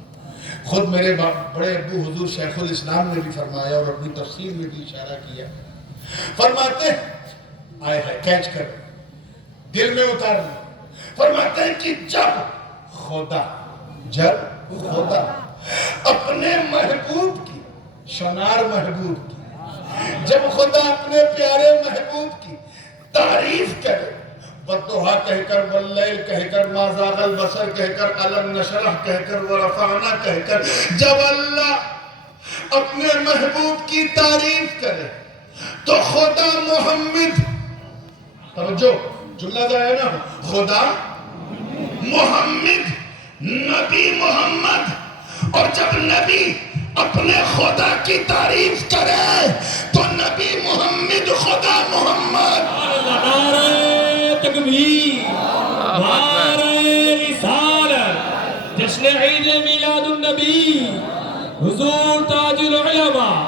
خود میرے بڑے ابو حضور شیخ الاسلام نے بھی فرمایا اور اپنی تفسیر میں بھی اشارہ کیا، فرماتے ہیں، آئے ہے کیچ کر دل میں اتارنا، فرماتے ہیں کہ جب خدا اپنے محبوب کی، شنار محبوب کی، جب خدا اپنے پیارے محبوب کی تعریف کرے، والضحیٰ کہہ کر، واللیل کہہ کر، ما زاغ البصر کہہ کر، الم نشرح کہہ کر، ورفعنا کہہ کر، جب اللہ اپنے محبوب کی تعریف کرے تو خدا محمد، توجہ جملہ دا ہے نا، خدا محمد، نبی محمد، اور جب نبی اپنے خدا کی تعریف کرے تو نبی محمد خدا محمد۔ نعرہ تکبیر، نعرہ رسالت، جشن عید میلاد النبی، حضور تاج العلماء،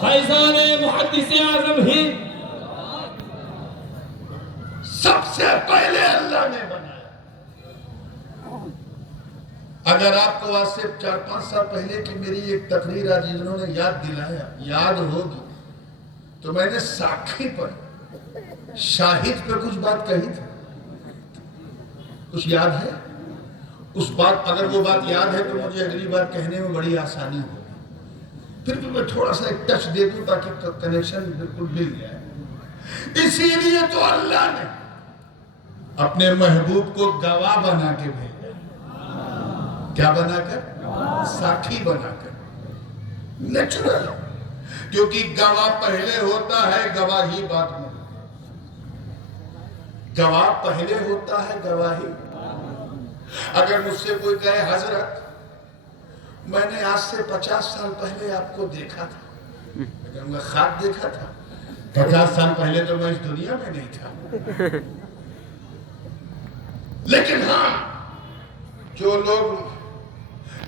فیضان محدث اعظم ہند۔ سب سے پہلے اللہ نے بنایا۔ اگر آپ کو آج سے 4-5 سال پہلے کی میری ایک تقریر آج جنہوں نے یاد دلایا، یاد ہوگی، تو میں نے ساکھی پر، شاہد پہ کچھ بات کہی تھی، کچھ یاد ہے؟ اس بات، اگر وہ بات یاد ہے تو مجھے اگلی بار کہنے میں بڑی آسانی ہوگی، پھر بھی میں تھوڑا سا ایک ٹچ دے دوں تاکہ کنیکشن بالکل مل جائے۔ اسی لیے تو اللہ نے اپنے محبوب کو گواہ بنا کے بھیجا۔ کیا بنا کر؟ ساکھی بنا کر، نیچرل، کیونکہ گواہ پہلے ہوتا ہے، گواہی بعد میں۔ گواہ پہلے ہوتا ہے، گواہی۔ اگر مجھ سے کوئی کہے حضرت میں نے آج سے 50 سال پہلے آپ کو دیکھا تھا، میں کہوں گا خواب دیکھا تھا، 50 سال پہلے تو میں اس دنیا میں نہیں تھا۔ لیکن ہاں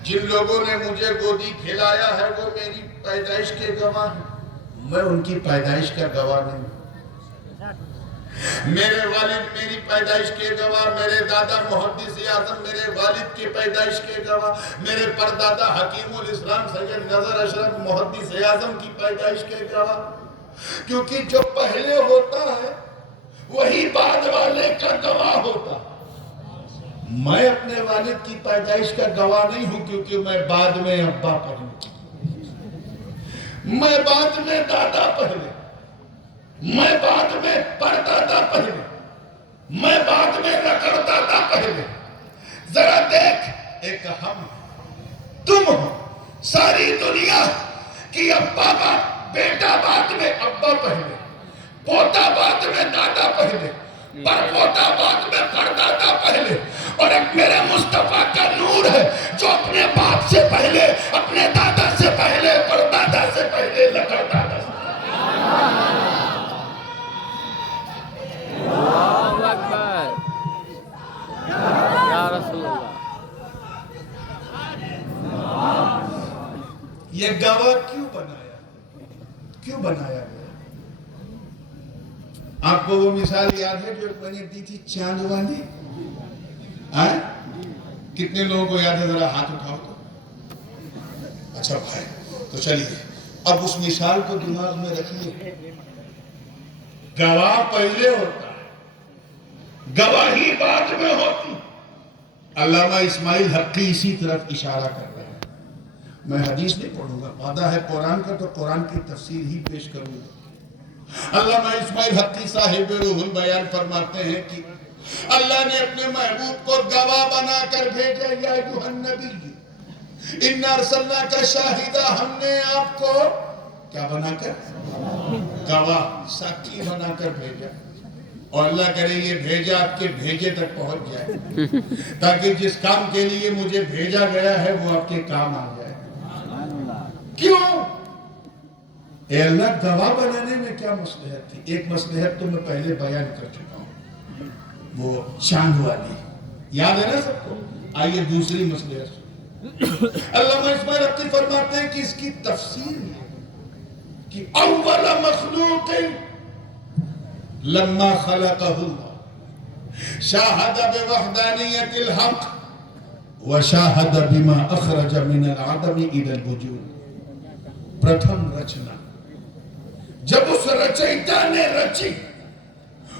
جن لوگوں نے مجھے گودی کھلایا ہے وہ میری پیدائش کے گواہ ہیں، میں ان کی پیدائش کا گواہ نہیں ہوں۔ میرے والد میری پیدائش کے گواہ، میرے دادا محدث اعظم میرے والد کی پیدائش کے گواہ، میرے پردادا حکیم الاسلام سید نظر اشرف محدث اعظم کی پیدائش کے گواہ، کیونکہ جو پہلے ہوتا ہے وہی بعد والے کا گواہ ہوتا ہے۔ میں اپنے والد کی پیدائش کا گواہ نہیں ہوں کیونکہ میں بعد میں ابا پہلے، میں بعد میں دادا پہلے، میں بعد میں پردادا پہلے، میں بعد میں رکڑدادا پہلے۔ ذرا دیکھ، ایک ہم تم ہو، ساری دنیا کی ابا باپ، بیٹا بعد میں ابا پہلے، پوتا بعد میں دادا پہلے، پر پوتا بعد میں پردادا پہلے، اور ایک میرے مصطفیٰ کا نور ہے جو اپنے باپ سے پہلے، اپنے دادا سے پہلے، پردادا سے پہلے، لکڑدادا سے اللہ اکبر یا رسول اللہ۔ یہ گواہ کیوں بنایا گیا؟ آپ کو وہ مثال یاد ہے جو میں نے دی تھی چاند والی؟ کتنے لوگوں کو یاد ہے؟ ذرا ہاتھ اٹھاؤ تو۔ اچھا بھائی، تو چلیے اب اس مثال کو دماغ میں رکھیے۔ گواہ پہلے ہوتا ہے، گواہی بعد میں ہوتی۔ علامہ اسماعیل حقی اسی طرف اشارہ کر رہے ہیں۔ میں حدیث نہیں پڑھوں گا، وعدہ ہے قرآن کا تو قرآن کی تفسیر ہی پیش کروں گا۔ علامہ اسماعیل حقی صاحب روح البیان فرماتے ہیں کہ اللہ نے اپنے محبوب کو گواہ بنا کر بھیجا، یا ایھا النبی انا ارسلناک شاہدا، ہم نے آپ کو کیا بنا کر؟ گواہ، ساکھی بنا کر بھیجا۔ اور اللہ کرے یہ بھیجا آپ کے بھیجے تک پہنچ جائے، تاکہ جس کام کے لیے مجھے بھیجا گیا ہے وہ آپ کے کام آ جائے۔ کیوں؟ اے اللہ، گواہ بنانے میں کیا مصلحت تھی؟ ایک مصلحت تو میں پہلے بیان کر چکا ہوں، وہ چاند والی، یاد ہے نا سب کو؟ آئیے دوسری مصلحت۔ علامہ اسماعیل حقی فرماتے ہیں کہ اس کی تفسیر ہے کہ اول مخلوق لما خلقہ اللہ شاہد بوحدانیت الحق وشاہد بما اخرج من العدم الى الوجود۔ پرتھم رچنا، جب اس رچیتا نے رچی،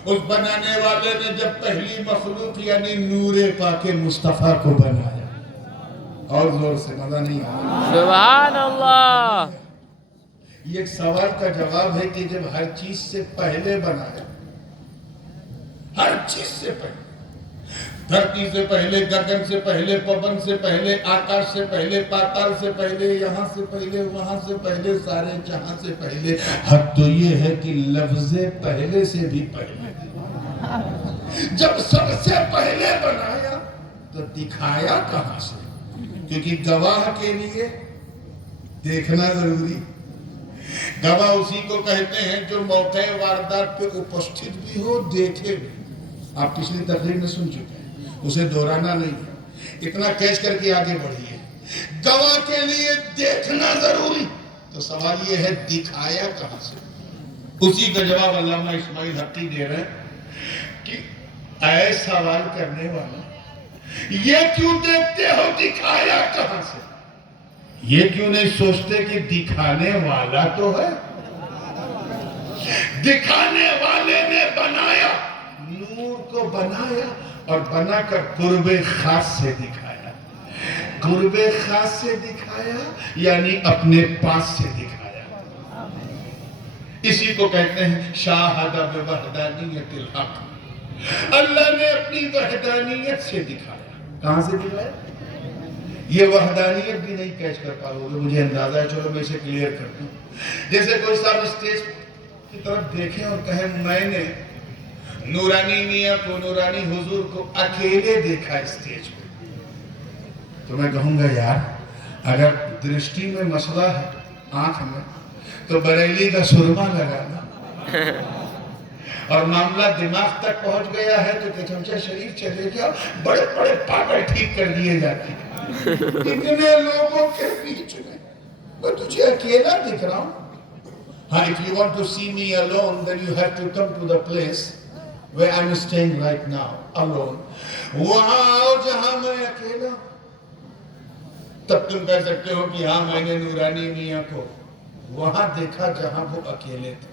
اس بنانے والے نے جب پہلی مخلوق یعنی نور پاک مصطفیٰ کو بنایا، اور زور سے مزہ نہیں آیا؟ سبحان اللہ۔ یہ ایک سوال کا جواب ہے کہ جب ہر چیز سے پہلے بنایا، ہر چیز سے پہلے، دھرتی سے پہلے، گگن سے پہلے، پون سے پہلے، آکاش سے پہلے، پاتال سے پہلے، یہاں سے پہلے، وہاں سے پہلے، سارے جہاں سے پہلے، حد تو یہ ہے کہ لفظ پہلے سے بھی پہلے۔ جب سب سے پہلے بنایا تو دکھایا کہاں سے؟ کیونکہ گواہ کے لیے دیکھنا ضروری۔ گواہ اسی کو کہتے ہیں جو موقع واردات پہ اپستھت بھی ہو، دیکھے بھی۔ آپ پچھلی تقریر میں سن چکے ہیں، اسے دہرانا نہیں ہے، اتنا کیچ کر کے آگے بڑھیے۔ گواہ کے لیے دیکھنا ضروری، تو سوال یہ ہے دکھایا کہاں سے؟ اسی کا جواب علامہ اسماعیل حقی دے رہے ہیں کہ اے سوال کرنے والا، یہ کیوں دیکھتے ہو دکھایا کہاں سے؟ یہ کیوں نہیں سوچتے کہ دکھانے والا تو ہے؟ دکھانے والے نے بنایا، نور کو بنایا، اور بنا کر قرب خاص سے دکھایا۔ قرب خاص سے دکھایا یعنی اپنے پاس سے دکھایا۔ اسی کو کہتے ہیں شاہد بوحدانیت الحق، اللہ نے اپنی وحدانیت سے دکھایا۔ کہاں سے دکھایا؟ یہ وحدانیت بھی نہیں کیچ کر پاؤ گے، مجھے اندازہ ہے، چلو میں اسے کلیئر کرتا ہوں۔ جیسے کوئی صاحب اسٹیج کی طرف دیکھیں اور کہیں میں نے نورانی میاں کو، نورانی حضور کو اکیلے دیکھا اسٹیج پہ، تو میں کہوں گا یار اگر درشٹی میں مسئلہ ہے آنکھ میں تو بریلی کا سرما لگانا۔ اور معاملہ دماغ تک پہنچ گیا ہے تو کہ چمچہ شریف چلے جاؤ، بڑے بڑے پاگل ٹھیک کر دیے جاتے ہیں اتنے لوگوں کے بیچ میں میں تجھے اکیلا دکھ رہا ہوں. ہاں if you want to see me alone then you have to come to the place where I'm staying right now alone. وہاں آؤ جہاں میں اکیلا ہوں. تب تم کہہ سکتے ہو کہ ہاں میں نے نورانی میاں کو وہاں دیکھا جہاں وہ اکیلے تھے.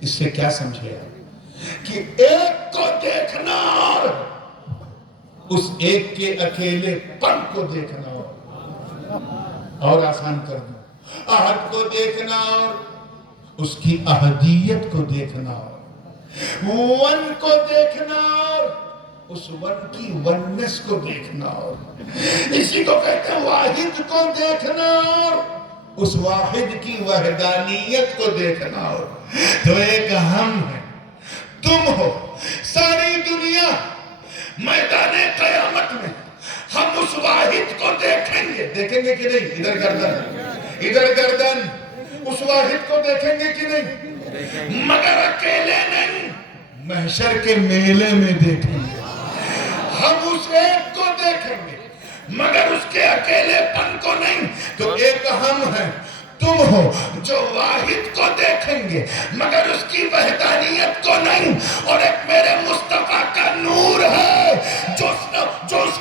اس سے کیا سمجھے آپ کہ ایک کو دیکھنا اور اس ایک کے اکیلے پن کو دیکھنا اور آسان کر دوں. احد کو دیکھنا اور اس کی احدیت کو دیکھنا اور ون کو دیکھنا اور اس ون کی وننس کو دیکھنا اور اسی کو کہتے ہیں واحد کو دیکھنا اور اس واحد کی وحدانیت کو دیکھنا اور تو ایک ہم ہے، تم ہو، ساری دنیا میدان قیامت میں ہم اس واحد کو دیکھیں گے. دیکھیں گے کہ نہیں؟ ادھر گردن، ادھر گردن. اس واحد کو دیکھیں گے کہ نہیں؟ مگر اکیلے نہیں، محشر کے میلے میں دیکھیں گے. ہم اس ایک کو دیکھیں گے مگر اس کے اکیلے پن کو نہیں. تو ایک ہم ہے، تم ہو جو واحد کو دیکھیں گے مگر اس کی وحدانیت کو نہیں. اور ایک میرے مصطفیٰ کا نور ہے جو اس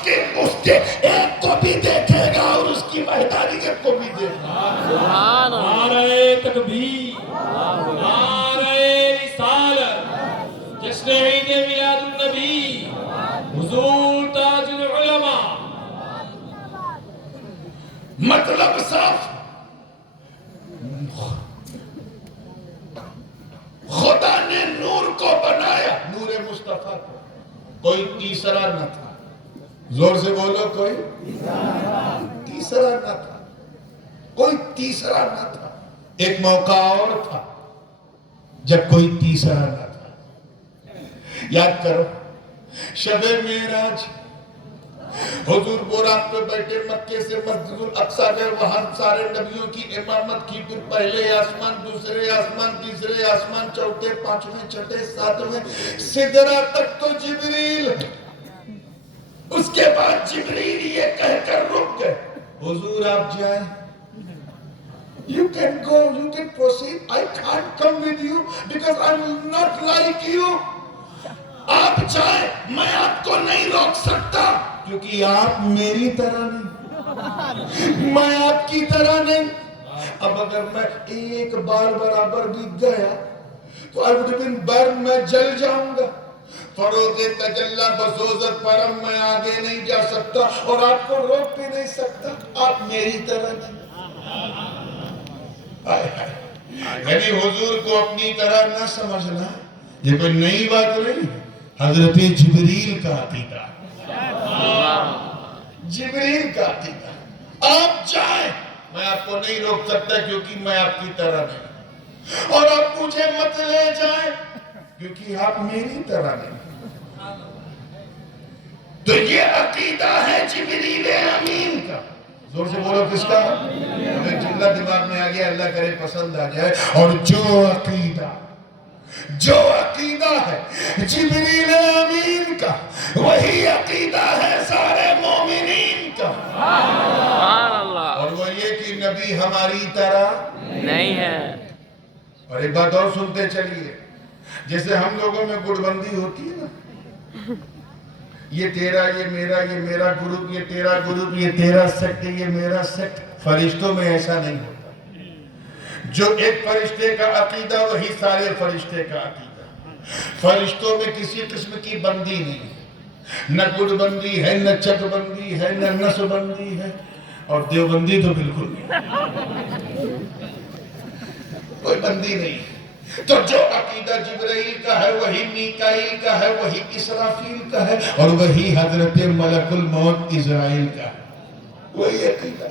کے ایک کو بھی دیکھے گا اور اس کی وحدانیت کو بھی دیکھے گا. نعرہ تکبیر، نعرہ رسالت، جشن عید میلاد النبی، حضور تاج العلماء. مطلب صاف، خدا نے نور کو بنایا، نور مصطفیٰ کو. کوئی تیسرا نہ تھا. زور سے بولو، کوئی تیسرا نہ تھا. کوئی تیسرا نہ تھا. ایک موقع اور تھا جب کوئی تیسرا نہ تھا. یاد کرو شب معراج، حضور براق پہ بیٹھے مکے سے مسجد الاقصیٰ گئے، وہاں سارے نبیوں کی امامت کی. پھر پہلے آسمان، دوسرے آسمان، تیسرے آسمان، چوتھے، پانچویں، چھٹے، ساتویں، سدرہ تک تو جبریل. اس کے بعد جبریل یہ کہہ کر رک گئے، حضور آپ جائیں. You can go, you can proceed. I can't come with you because I'm not like you. آپ جائیں، میں آپ کو نہیں روک سکتا کیونکہ آپ میری طرح نہیں، میں آپ کی طرح نہیں. اب اگر میں ایک بال برابر بھی گیا تو I would have been burned، میں جل جاؤں گا. فروغ تجلی بسوزت پرم، میں آگے نہیں جا سکتا اور آپ کو روک بھی نہیں سکتا. آپ میری طرح نہیں. یعنی حضور کو اپنی طرح نہ سمجھنا یہ کوئی نئی بات نہیں. حضرت جبریل کا عقیدہ، جبریل کا عقیدہ. آپ جائیں، میں آپ کو نہیں روک سکتا کیونکہ میں آپ کی طرح نہیں، اور آپ مجھے مت لے جائیں کیونکہ آپ میری طرح نہیں. تو یہ عقیدہ ہے جبریل امین کا. زور سے بولو کس کا؟ ہمیں جملہ دماغ میں آ گیا، اللہ کرے پسند آ جائے. اور جو عقیدہ ہے جبریل امین کا، وہی عقیدہ ہے سارے مومنین کا. اور وہ یہ کہ نبی ہماری طرح نہیں ہے. اور ایک بات اور سنتے چلیے، جیسے ہم لوگوں میں گٹ بندی ہوتی ہے نا، یہ تیرا، یہ میرا گروپ، یہ تیرا گروپ، یہ تیرا سیکٹ، یہ میرا سیکٹ. فرشتوں میں ایسا نہیں ہوتا. جو ایک فرشتے کا عقیدہ وہی سارے فرشتے کا عقیدہ. فرشتوں میں کسی قسم کی بندی نہیں ہے، نہ گٹ بندی ہے، نہ چک بندی ہے، نہ نس بندی ہے، اور دیوبندی تو بالکل نہیں، کوئی بندی نہیں. تو جو عقیدہ جبرائیل کا ہے وہی میکائیل کا ہے، وہی اسرافیل کا ہے، اور وہی حضرت ملک الموت اسرائیل کا ہے. وہی عقیدہ.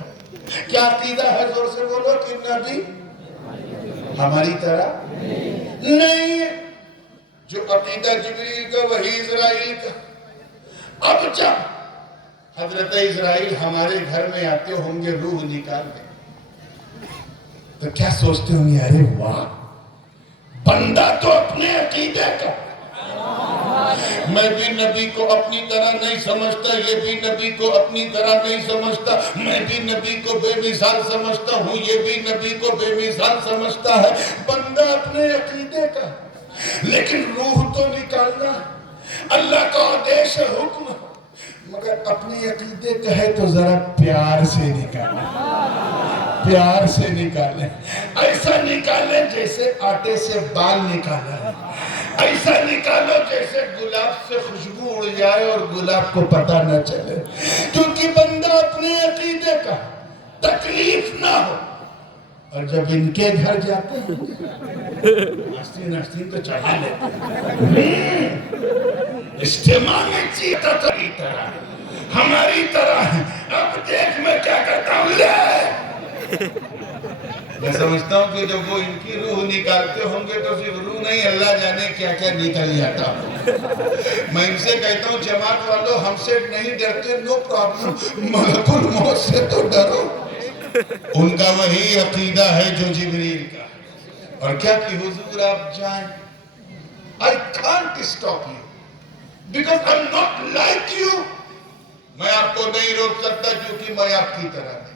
کیا عقیدہ ہے؟ زور سے بولو کہ نبی ہماری طرح نہیں ہے. جو عقیدہ جبرائیل کا وہی اسرائیل کا. اب جب حضرت اسرائیل ہمارے گھر میں آتے ہوں گے روح نکال کے، تو کیا سوچتے ہوں گے؟ ارے واہ، بندہ تو اپنے عقیدے کا، میں بھی نبی کو اپنی طرح نہیں سمجھتا، یہ بھی نبی کو اپنی طرح نہیں سمجھتا، میں بھی نبی کو بے مثال سمجھتا ہوں، یہ بھی نبی کو بے مثال سمجھتا ہے۔ بندہ اپنے عقیدے کا، لیکن روح تو نکالنا اللہ کا آدیش ہے، حکم ہے، مگر اپنے عقیدے کا ہے تو ذرا پیار سے نکالیں، پیار سے نکالیں، ایسا نکالیں جیسے آٹے سے بال نکالا ہے، ایسا نکالو جیسے گلاب سے خوشبو اڑ جائے اور گلاب کو پتہ نہ چلے، کیونکہ بندہ اپنے عقیدے کا، تکلیف نہ ہو۔ اور جب ان کے گھر جاتے ہیں ناشتین تو چڑھا لیتے ہیں، اجتماع میں چیتا تری طرح ہماری طرح ہے، اب دیکھ میں کیا کرتا ہوں، لے میں سمجھتا ہوں کہ جب وہ ان کی روح نکالتے ہوں گے تو صرف روح نہیں، اللہ جانے کیا کیا نکل جاتا۔ میں ان سے کہتا ہوں جماعت والوں ہم سے نہیں ڈرتے، نو پرابلم، ملک الموت سے تو ڈرو۔ ان کا وہی عقیدہ ہے جو جبریل کا، اور کیا کہ حضور آپ جائیں، I can't stop you because I'm not like you۔ میں آپ کو نہیں روک سکتا کیونکہ میں آپ کی طرح نہیں۔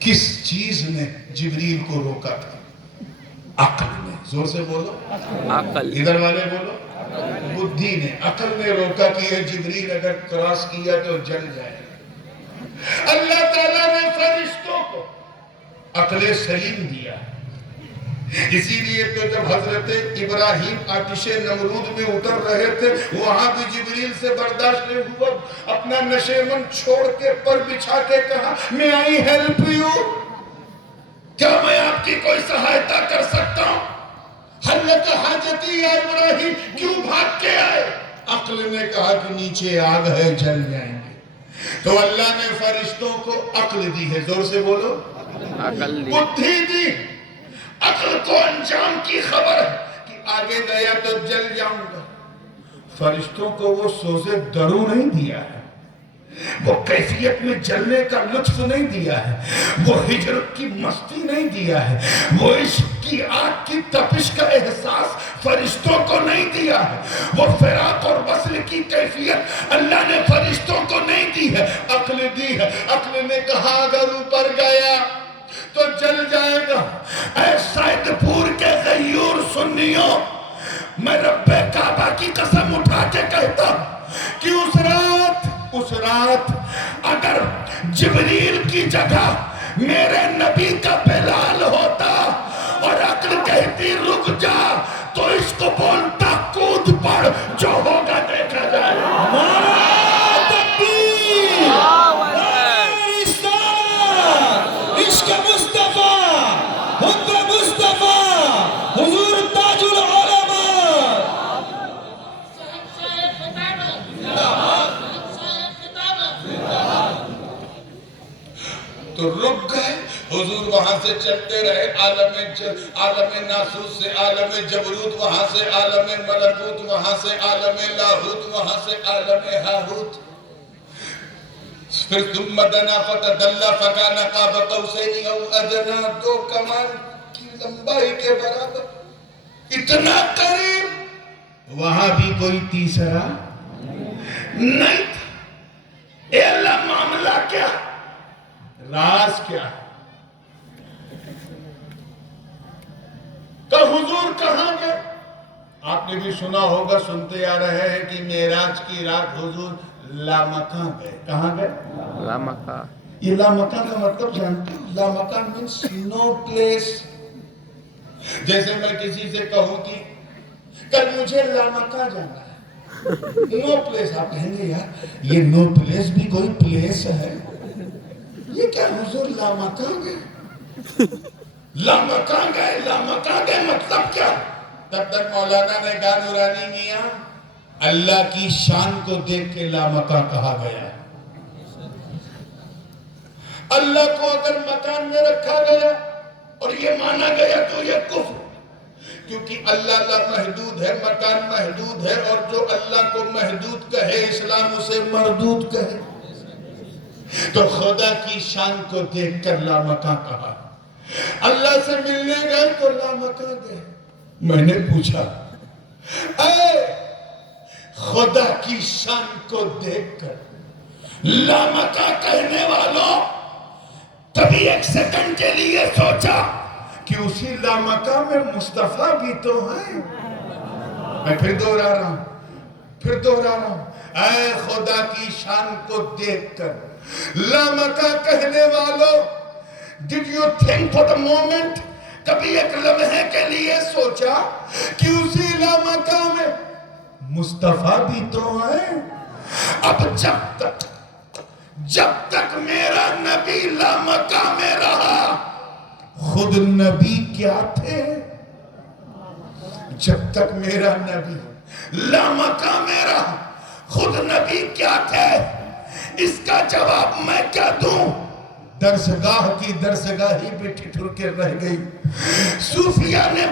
کس چیز نے جبریل کو روکا تھا؟ عقل نے، زور سے بولو، عقل، ادھر والے بولو، بدھی نے، عقل نے روکا کہ یہ جبریل اگر کراس کیا تو جل جائے۔ اللہ تعالیٰ نے فرشتوں کو عقل سلیم دیا، اسی لیے تو جب حضرت ابراہیم آتش نمرود میں اتر رہے تھے وہاں بھی جبریل سے برداشت نہیں ہوا، اپنا نشیمن چھوڑ کے پر بچھا کے کہا میں آئی ہیلپ یو، کیا میں آپ کی کوئی سہایتا کر سکتا ہوں؟ حلت حاجتی یا ابراہیم، کیوں بھاگ کے آئے؟ عقل نے کہا کہ نیچے آگ ہے جل جائیں گے۔ تو اللہ نے فرشتوں کو عقل دی ہے، زور سے بولو، عقل دی، بدھی دی، عقل کو انجام کی خبر ہے کہ آگے گیا تو جل جاؤں گا۔ فرشتوں کو وہ سوزے درو نہیں دیا ہے، وہ کیفیت میں جلنے کا لطف نہیں دیا ہے، وہ ہجرت کی مستی نہیں دیا ہے، وہ عشق کی آگ کی تپش کا احساس فرشتوں کو نہیں دیا ہے، وہ فراق اور وصل کی کیفیت اللہ نے فرشتوں کو نہیں دی ہے، عقل دی ہے۔ عقل نے کہا اگر اوپر گیا تو جل جائے گا۔ اے سید پور کے غیور سنیوں، میں رب کعبہ کی قسم اٹھا کے کہتا ہوں کہ اس رات اگر جبریل کی جگہ میرے نبی کا بلال ہوتا اور عقل کہتی رک جا تو اس کو بولتا کود پڑ، جو ہوگا دیکھا جائے گا۔ عشق مصطفیٰ، حب مصطفیٰ، حضور تاج العلماء۔ تو رک گئے، حضور وہاں سے چلتے رہے، عالم ناسوس سے عالم جبروت، وہاں سے عالم ملکوت، وہاں سے عالم لاہوت، وہاں سے عالم ہاہوت، پھر ثم دنا فتدلی فکان قاب قوسین او ادنی، دو کمان کی لمبائی کے برابر، اتنا قریب، وہاں بھی کوئی تیسرا نہیں تھا۔ اے اللہ معاملہ کیا، راز کیا؟ کہ حضور کہاں گئے؟ آپ نے بھی سنا ہوگا، سنتے آ رہے ہیں کہ معراج کی رات حضور لامکان گئے۔ کہاں گئے؟ لامکان۔ یہ لامکان کا مطلب جانتے ہیں؟ لامکان means no place۔ جیسے میں کسی سے کہوں کہ کل مجھے لامکان جانا ہے، نو پلیس، آپ کہیں گے یار یہ نو پلیس بھی کوئی پلیس ہے، یہ کیا حضور لامکان گئے؟ لامکان گئے، لامکان گئے مطلب کیا؟ تب تک مولانا نے کہا نورانی میاں اللہ کی شان کو دیکھ کے لامکان کہا گیا۔ اللہ کو اگر مکان میں رکھا گیا اور یہ مانا گیا تو یہ کفر، کیونکہ اللہ لامحدود ہے، مکان محدود ہے، اور جو اللہ کو محدود کہے اسلام اسے مردود کہے، تو خدا کی شان کو دیکھ کر لامکان کہا۔ اللہ سے ملنے گئے تو لامکان گئے، میں نے پوچھا اے خدا کی شان کو دیکھ کر لامکا کہنے والوں کبھی ایک سیکنڈ کے لیے سوچا کہ اسی لامکا میں مصطفیٰ بھی تو ہیں؟ میں پھر دوہرا رہا ہوں اے خدا کی شان کو دیکھ کر لامکا کہنے والوں did you think for the moment کبھی ایک لمحے کے لیے سوچا کہ اسی لامکا میں مصطفیٰ بھی تو ہیں؟ اب جب تک میرا نبی لامکا میں رہا خود نبی کیا تھے؟ جب تک میرا نبی لامکا میں رہا خود نبی کیا تھے؟ اس کا جواب میں کیا دوں؟ درسگاہ کی درسگاہی پہ ٹھٹر کے رہ گئی. صوفیہ نے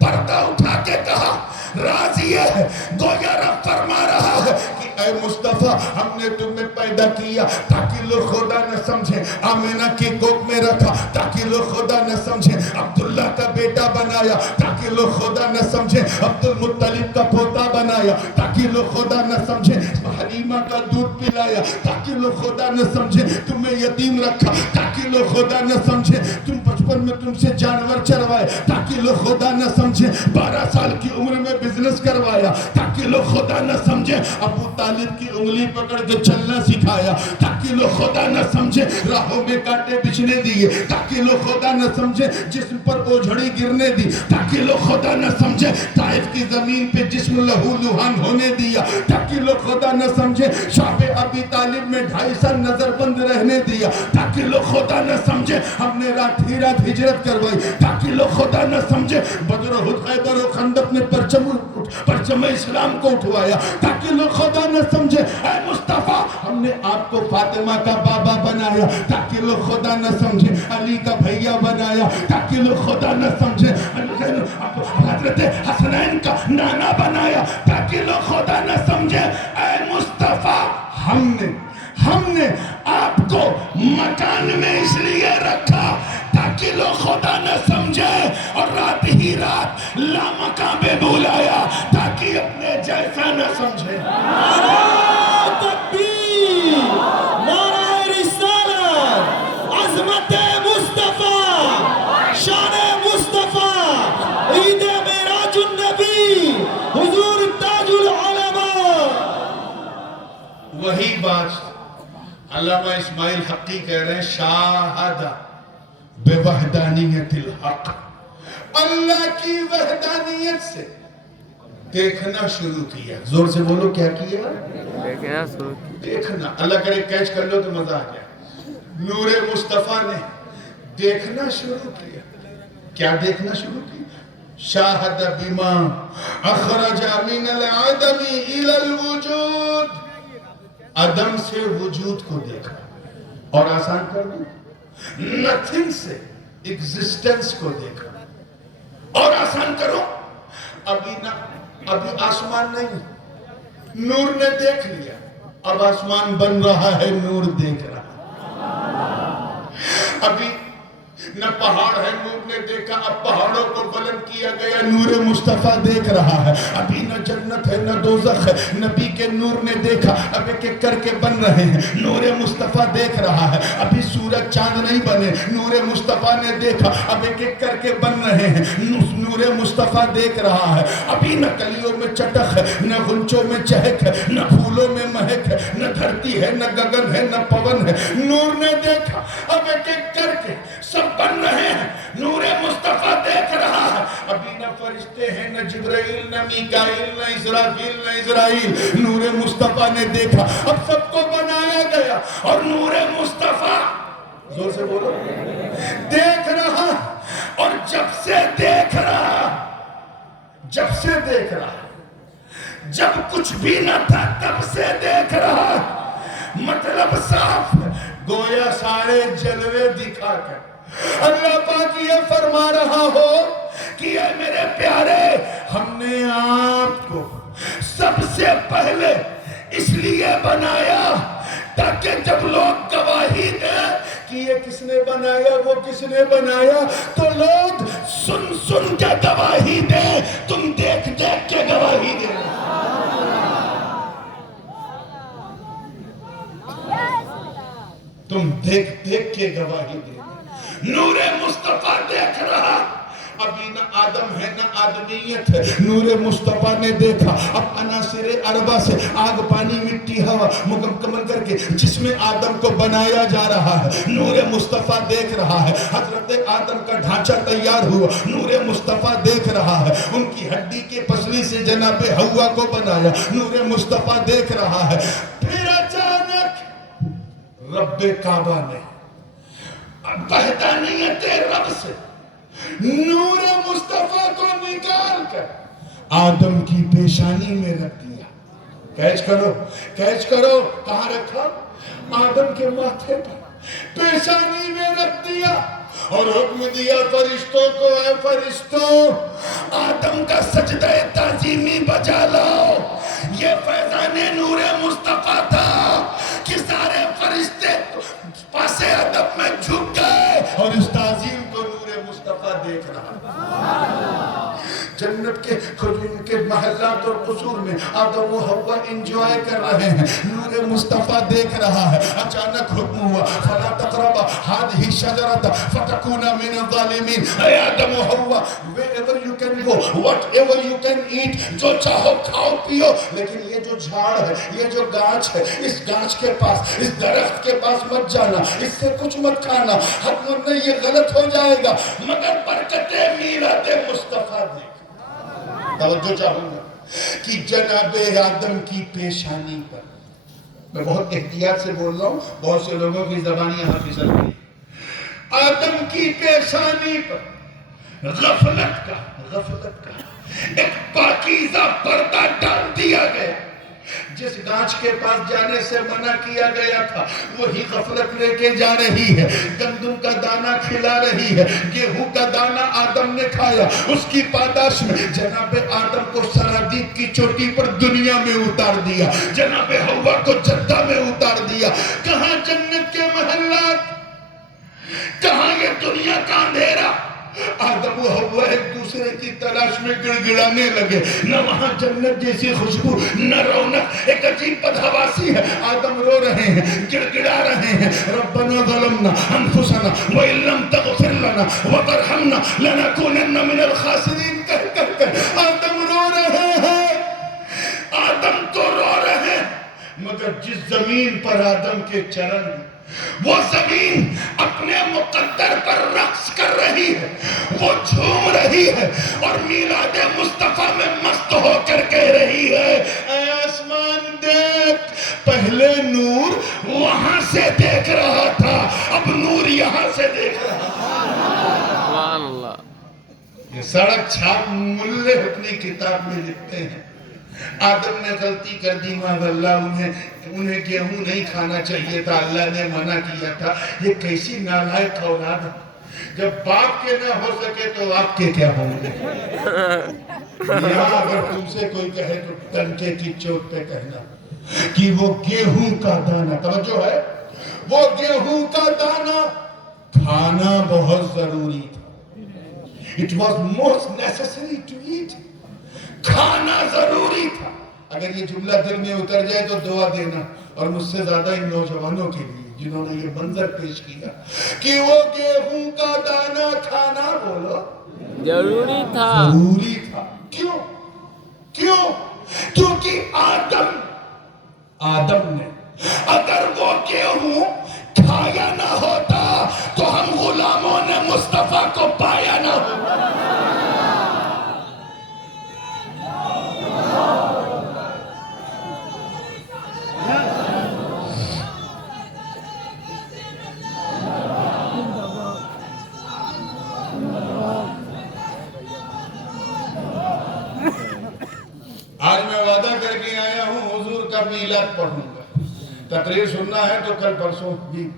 پردہ اٹھا کے کہا راز یہ ہے گویا رب فرما رہا ہے کہ اے مصطفیٰ ہم نے تمہیں پیدا کیا تاکہ لوگ خدا نہ سمجھیں, آمینہ کی گود میں رکھا تاکہ لوگ خدا نہ سمجھیں, عبداللہ کا بیٹا بنایا تاکہ لوگ خدا نہ سمجھیں, عبد المطلب کا پوتا بنایا تاکہ لوگ خدا نہ سمجھیں, حلیمہ کا دودھ پلایا تاکہ لوگ خدا نہ سمجھیں, تمہیں یتیم رکھا تاکہ لوگ خدا نہ سمجھیں, تم بچپن میں تم سے جانور چروائے تاکہ لوگ خدا نہ سمجھیں, 12 سال کی عمر میں بزنس کروایا تاکہ لوگ خدا نہ سمجھیں, ابو طالب کی انگلی پکڑ کے چلنا سکھایا تاکہ لوگ خدا نہ سمجھیں, راہوں میں کانٹے بچھنے دیے تاکہ لوگ خدا نہ سمجھیں, جسم پر اوجھڑی گرنے دی تاکہ لوگ خدا نہ سمجھیں, طائف کی زمین پہ جسم لہو لہان ہونے دیا تاکہ لوگ خدا نہ سمجھیں, شعب ابی طالب میں 2.5 سال نظر بند رہنے دیا تاکہ لوگ خدا نہ سمجھیں, ہم نے رات ہی رات ہجرت کروائی تاکہ لوگ خدا نہ سمجھیں, بدر و احد خیبر و خندق نے پرچم اسلام کو اٹھوایا تاکہ لوگ خدا نہ سمجھے, اے مصطفیٰ ہم نے آپ کو فاطمہ کا بابا بنایا تاکہ لوگ خدا نہ سمجھے, علی کا بھیا بنایا تاکہ لوگ خدا نہ سمجھے, حضرت حسنین کا نانا بنایا تاکہ لوگ خدا نہ سمجھے, اے مصطفیٰ ہم نے آپ کو مکان میں اس لیے رکھا تاکہ لوگ خدا نہ سمجھے, اور رات ہی رات لامکاں میں بلایا تاکہ اپنے جیسا نہ سمجھے. نعرہ تکبیر, نعرہ رسالت, عظمت مصطفیٰ, شان مصطفیٰ, عید معراج النبی, حضور تاج العلماء. وہی بات علامہ اسماعیل حقی کہہ رہے ہیں, شاہدہ بوحدانیت الحق, اللہ کی وحدانیت سے دیکھنا شروع کیا. زور سے بولو کیا کیا؟ دیکھنا. اللہ کرے کیچ کر لو تو مزہ آ گیا. نور مصطفیٰ نے دیکھنا شروع کیا. کیا دیکھنا شروع کیا؟ شاہد بما اخرج من العدم الى الوجود, عدم سے وجود کو دیکھا. اور آسان کر دوں, نتھنگ سے ایگزسٹنس کو دیکھا. اور آسان کرو, ابھی آسمان نہیں, نور نے دیکھ لیا, اب آسمان بن رہا ہے, نور دیکھ رہا. ابھی نہ پہاڑ ہے, نور نے دیکھا, اب پہاڑوں کو بلند کیا گیا, نور مصطفیٰ دیکھ رہا ہے. ابھی نہ جنت ہے نہ دوزخ ہے, نبی کے نور نے دیکھا, اب ایک ایک کر کے بن رہے ہیں, نور مصطفیٰ دیکھ رہا ہے. ابھی سورج چاند نہیں بنے, نور مصطفیٰ نے دیکھا, اب ایک ایک کر کے بن رہے ہیں, نور مصطفیٰ دیکھ رہا ہے. ابھی نہ کلیوں میں چٹک ہے, نہ غنچوں میں چہک ہے, نہ پھولوں میں مہک ہے, نہ دھرتی ہے نہ گگن ہے نہ پون ہے, نور نے دیکھا, اب ایک ایک کر کے سب بن رہے ہیں, نور مصطفیٰ دیکھ رہا ہے. ابھی نہ فرشتے ہیں, نہ جبرائیل نہ میکائیل نہ اسرافیل نہ اسرائیل, نور مصطفیٰ نے دیکھا, اب سب کو بنایا گیا, اور نور مصطفیٰ زور سے بولو دیکھ رہا. اور جب سے دیکھ رہا, جب کچھ بھی نہ تھا تب سے دیکھ رہا. مطلب صاف, گویا سارے جلوے دکھا کر اللہ پاک یہ فرما رہا ہو کہ اے میرے پیارے, ہم نے آپ کو سب سے پہلے اس لیے بنایا تاکہ جب لوگ گواہی دیں کہ یہ کس نے بنایا، وہ کس نے بنایا، تو لوگ سن سن کے گواہی دیں، تم دیکھ دیکھ کے گواہی دیں۔ تم دیکھ دیکھ کے گواہی دیں۔ نور مصطفیٰ دیکھ رہا، ابھی نہ آدم ہے نہ آدمیت ہے، نور مصطفیٰ نے دیکھا، اب عناصر اربع سے آگ پانی مٹی ہوا مکمل کر کے جس میں آدم کو بنایا جا رہا ہے، نور مصطفیٰ دیکھ رہا ہے۔ حضرت آدم کا ڈھانچہ تیار ہوا، نور مصطفیٰ دیکھ رہا ہے۔ ان کی ہڈی کے پسلی سے جناب حوا کو بنایا، نور مصطفیٰ دیکھ رہا ہے۔ پھر اچانک رب کعبہ نے وحدانیت رب سے نور مصطفیٰ کو نکال کر آدم کی پیشانی میں رکھ دیا۔ کیچ کرو، کیچ کرو، کہاں رکھا؟ آدم کے ماتھے پر، پیشانی میں رکھ دیا، اور حکم دیا فرشتوں کو، اے فرشتوں آدم کا سجدہ تعظیمی بجا لاؤ۔ یہ فیضان نور مصطفیٰ تھا کہ سارے فرشتے پاس ادب میں جھک گئے، اور اس تعظیم کو نور مصطفیٰ دیکھ رہا۔ جنت کے محلات اور قصور میں آدم و حوا انجوائے کر رہے ہیں، نور مصطفیٰ دیکھ رہا ہے۔ اچانک حکم ہوا فَلَا تَقْرَبَا هَذِهِ الشَّجَرَةَ فَتَكُونَا مِنَ الظَّالِمِينَ۔ اے آدم و حوا، wherever you can go, whatever you can eat، جو چاہو کھاؤ پیو، لیکن یہ جو جھاڑ ہے، یہ جو گاچھ ہے، اس گاچھ کے پاس، اس درخت کے پاس مت جانا، اس سے کچھ مت کھانا، حتماً نہیں یہ غلط ہو جائے گا، مگر برکت میلاد مصطفیٰ دے۔ توجہ چاہوں گا کہ جناب آدم کی پیشانی پر، میں بہت احتیاط سے بول رہا ہوں، بہت سے لوگوں کی زبان یہاں پھسل گئی، آدم کی پیشانی پر غفلت کا ایک پاکیزہ پردہ ڈال دیا گیا۔ جس گاچھ کے پاس جانے سے منع کیا گیا تھا وہی غفلت لے کے جا رہی ہے، گندم کا دانہ کھلا رہی ہے، گیہوں کا دانہ آدم نے کھایا، اس کی پاداش میں جناب آدم کو سرادیب کی چوٹی پر دنیا میں اتار دیا، جناب حوا کو جدہ میں اتار دیا۔ کہاں جنت کے محلات، کہاں یہ دنیا کا اندھیرا، آدم و حوا ایک دوسرے کی تلاش میں گڑ گڑانے لگے، نہ وہاں جنت جیسی خوشبو، نہ رونق، ایک عجیب بدحواسی ہے۔ آدم رو رہے ہیں، گڑ گڑا رہے ہیں، ربنا ظلمنا انفسنا وَإِن لَمْ تَغْفِرْ لَنَا وَتَرْحَمْنَا لَنَكُونَنَّ مِنَ الْخَاسِرِينَ کہہ کر آدم رو رہے ہیں، آدم تو رو رہے ہیں، مگر جس زمین پر آدم کے چرن ہیں وہ زمین اپنے مقدر پر رقص کر رہی ہے، وہ جھوم رہی ہے، اور میلاد مصطفیٰ میں مست ہو کر کہہ رہی ہے، اے آسمان دیکھ، پہلے نور وہاں سے دیکھ رہا تھا، اب نور یہاں سے دیکھ رہا ہے۔ سبحان اللہ۔ یہ سڑک چھاپ ملے اپنی کتاب میں لکھتے ہیں، آدم نے غلطی کر دی، معاذ اللہ، انہیں گیہوں نہیں کھانا چاہیے تھا، اللہ نے منع کیا تھا۔ یہ کیسی نالائق اولاد ہے، جب باپ کے نہ ہو سکے تو آپ کے کیا ہوں گے؟ یہاں اگر تم سے کوئی کہے تو ٹنکے کی چوٹ پہ کہنا کہ وہ گیہوں کا دانہ، توجہ ہے، وہ گیہوں کا دانہ کھانا بہت ضروری تھا۔ It was most necessary to eat. کھانا ضروری تھا۔ اگر یہ جملہ دل میں اتر جائے تو دعا دینا، اور مجھ سے زیادہ ان نوجوانوں کے لیے جنہوں نے یہ منظر پیش کیا کہ وہ گیہوں کا دانہ کھانا، بولو، ضروری تھا۔ ضروری تھا۔ کیوں؟ کیونکہ آدم نے اگر وہ گیہوں کھایا نہ ہوتا تو ہم غلاموں نے مصطفیٰ کو پایا نہ ہوتا۔ آج میں وعدہ کر کے آیا ہوں حضور کا میلاد پڑھوں گا، تقریر سننا ہے تو کل پرسوں بھی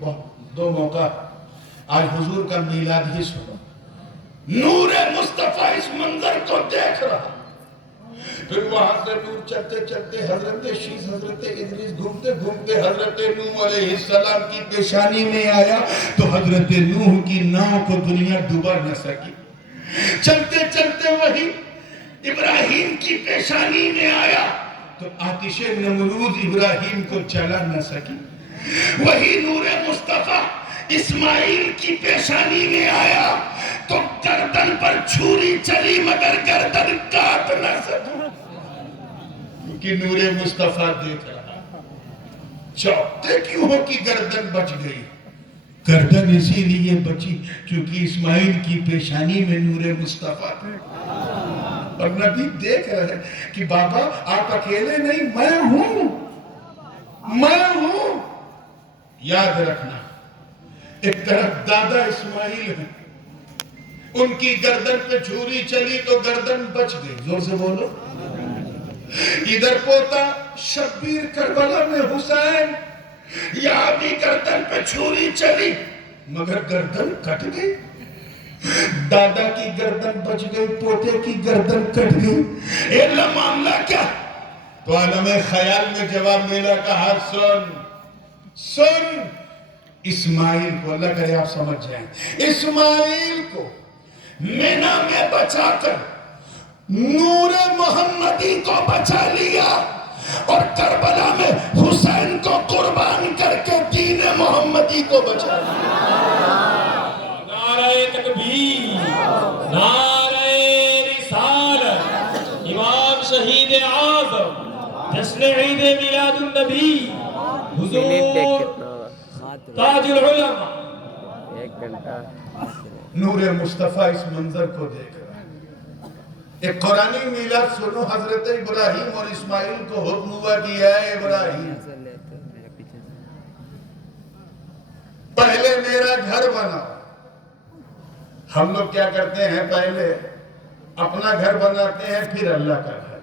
دو موقع، آج حضور کا میلاد ہی سنو۔ نور مصطفیٰ اس منظر کو دیکھ رہا، پھر وہاں سے دور چلتے چلتے حضرت شیش حضرت ادریس گھومتے گھومتے حضرت نوح علیہ السلام کی پیشانی میں آیا تو حضرت نوح کی ناؤ کو دنیا ڈوبا نہ سکی. چلتے چلتے وہی ابراہیم کی پیشانی میں آیا تو آتش نمرود ابراہیم کو جلا نہ سکی. وہی نور مصطفیٰ اسماعیل کی پیشانی میں آیا تو گردن پر چھری چلی مگر گردن کاٹ نہ سکی، کیونکہ نور مصطفیٰ دیکھ رہا. چوکتے کیوں ہو کہ گردن بچ گئی؟ گردن اسی لیے بچی کیونکہ اسماعیل کی پیشانی میں نور مصطفیٰ تھے. اور نبی دیکھ رہے کہ بابا آپ اکیلے نہیں، میں ہوں. یاد رکھنا، ایک طرف دادا اسماعیل ہیں، ان کی گردن پہ چھری چلی تو گردن بچ گئی، زور سے بولو. ادھر پوتا شبیر کربلا میں حسین، یہاں بھی گردن پہ چھری چلی مگر گردن کٹ گئی. دادا کی گردن بچ گئی، پوتے کی گردن کٹ گئی. اے اللہ معاملہ کیا؟ تو عالم خیال میں جواب ملا، کہا سن اسماعیل کو، اللہ کرے آپ سمجھ جائیں، اسماعیل کو مینا میں بچا کر نور محمدی کو بچا لیا اور کربلا میں حسین کو قربان کر کے دین محمدی کو بچا لیا. نعرہ تکبیر، نعرہ رسالت، امام شہید اعظم، جشن عید میلاد النبی، حضور تاج العلماء. 1 گھنٹہ نور مصطفیٰ اس منظر کو دیکھ رہا ہے. ایک قرآنی میلاد سنو، حضرت ابراہیم اور اسماعیل کو حکم ہوا کہ اے ابراہیم پہلے میرا گھر بناؤ. ہم لوگ کیا کرتے ہیں، پہلے اپنا گھر بناتے ہیں پھر اللہ کا گھر.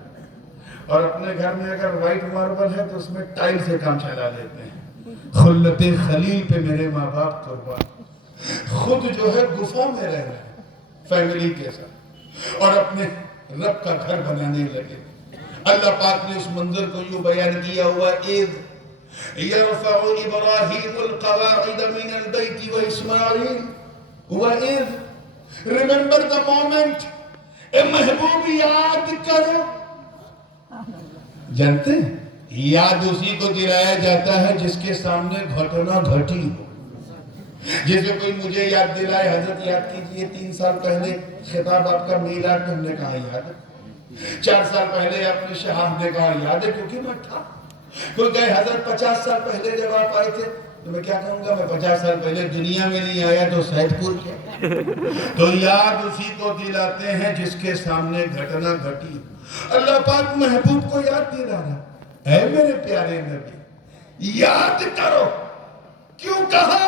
اور اپنے گھر میں اگر وائٹ ماربل ہے تو اس میں ٹائل سے کام چلا لیتے ہیں. خلت خلیل پہ میرے ماں باپ قربان، خود جو ہے گفا میں رہ رہے ہیں فیملی کے ساتھ اور اپنے رب کا گھر بنانے لگے. اللہ پاک نے اس منظر کو یوں بیان کیا ہوا، اِذْ يَرْفَعُ إِبْرَاهِيمُ الْقَوَاعِدَ مِنَ الْبَيْتِ وَإِسْمَاعِيلُ وَإِذْ. Remember the moment. اے محبوب یاد کرو. جانتے ہیں یاد اسی کو دلایا جاتا ہے جس کے سامنے گھٹنا گھٹی ہو. جیسے کوئی مجھے یاد دلائے، حضرت یاد کیجئے 3 سال پہلے خطاب آپ کا میلاد، تم نے کہا یاد ہے. 4 سال پہلے آپ نے شہاب نے کہا یاد ہے کیونکہ میں تھا. کوئی کہے حضرت 50 سال پہلے جب آپ آئے تھے تو میں کیا کہوں گا، میں 50 سال پہلے دنیا میں نہیں آیا تو سید پور کیا. تو یاد اسی کو دلاتے ہیں جس کے سامنے گھٹنا گھٹی ہو. اللہ پاک محبوب کو یاد دلا رہا، اے میرے پیارے نبی یاد کرو. کیوں کہا؟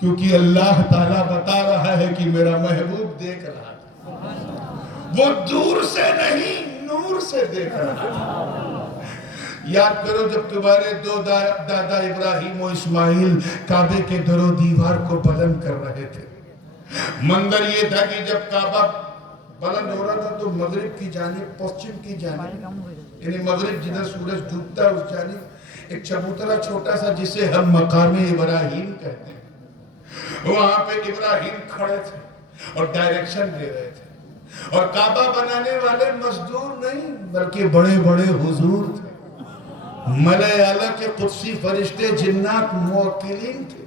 کیونکہ اللہ تعالیٰ بتا رہا ہے کہ میرا محبوب دیکھ رہا ہے، وہ دور سے نہیں نور سے دیکھ رہا ہے. یاد کرو جب تمہارے 2 دادا ابراہیم و اسماعیل کعبے کے در و دیوار کو بلند کر رہے تھے. منظر یہ تھا کہ جب کعبہ بلند ہو رہا تھا تو مغرب کی جانب، پشچم کی جانب، یعنی مغرب جدھر سورج ڈوبتا ہے اس جانب ایک چبوترا چھوٹا سا جسے ہم مقام ابراہیم کہتے ہیں، وہاں پہ ابراہیم کھڑے تھے اور ڈائریکشن دے رہے تھے. اور کعبہ بنانے والے مزدور نہیں بلکہ بڑے بڑے حضور تھے، ملائے اعلیٰ کے قدسی فرشتے، جنات، موکلین تھے.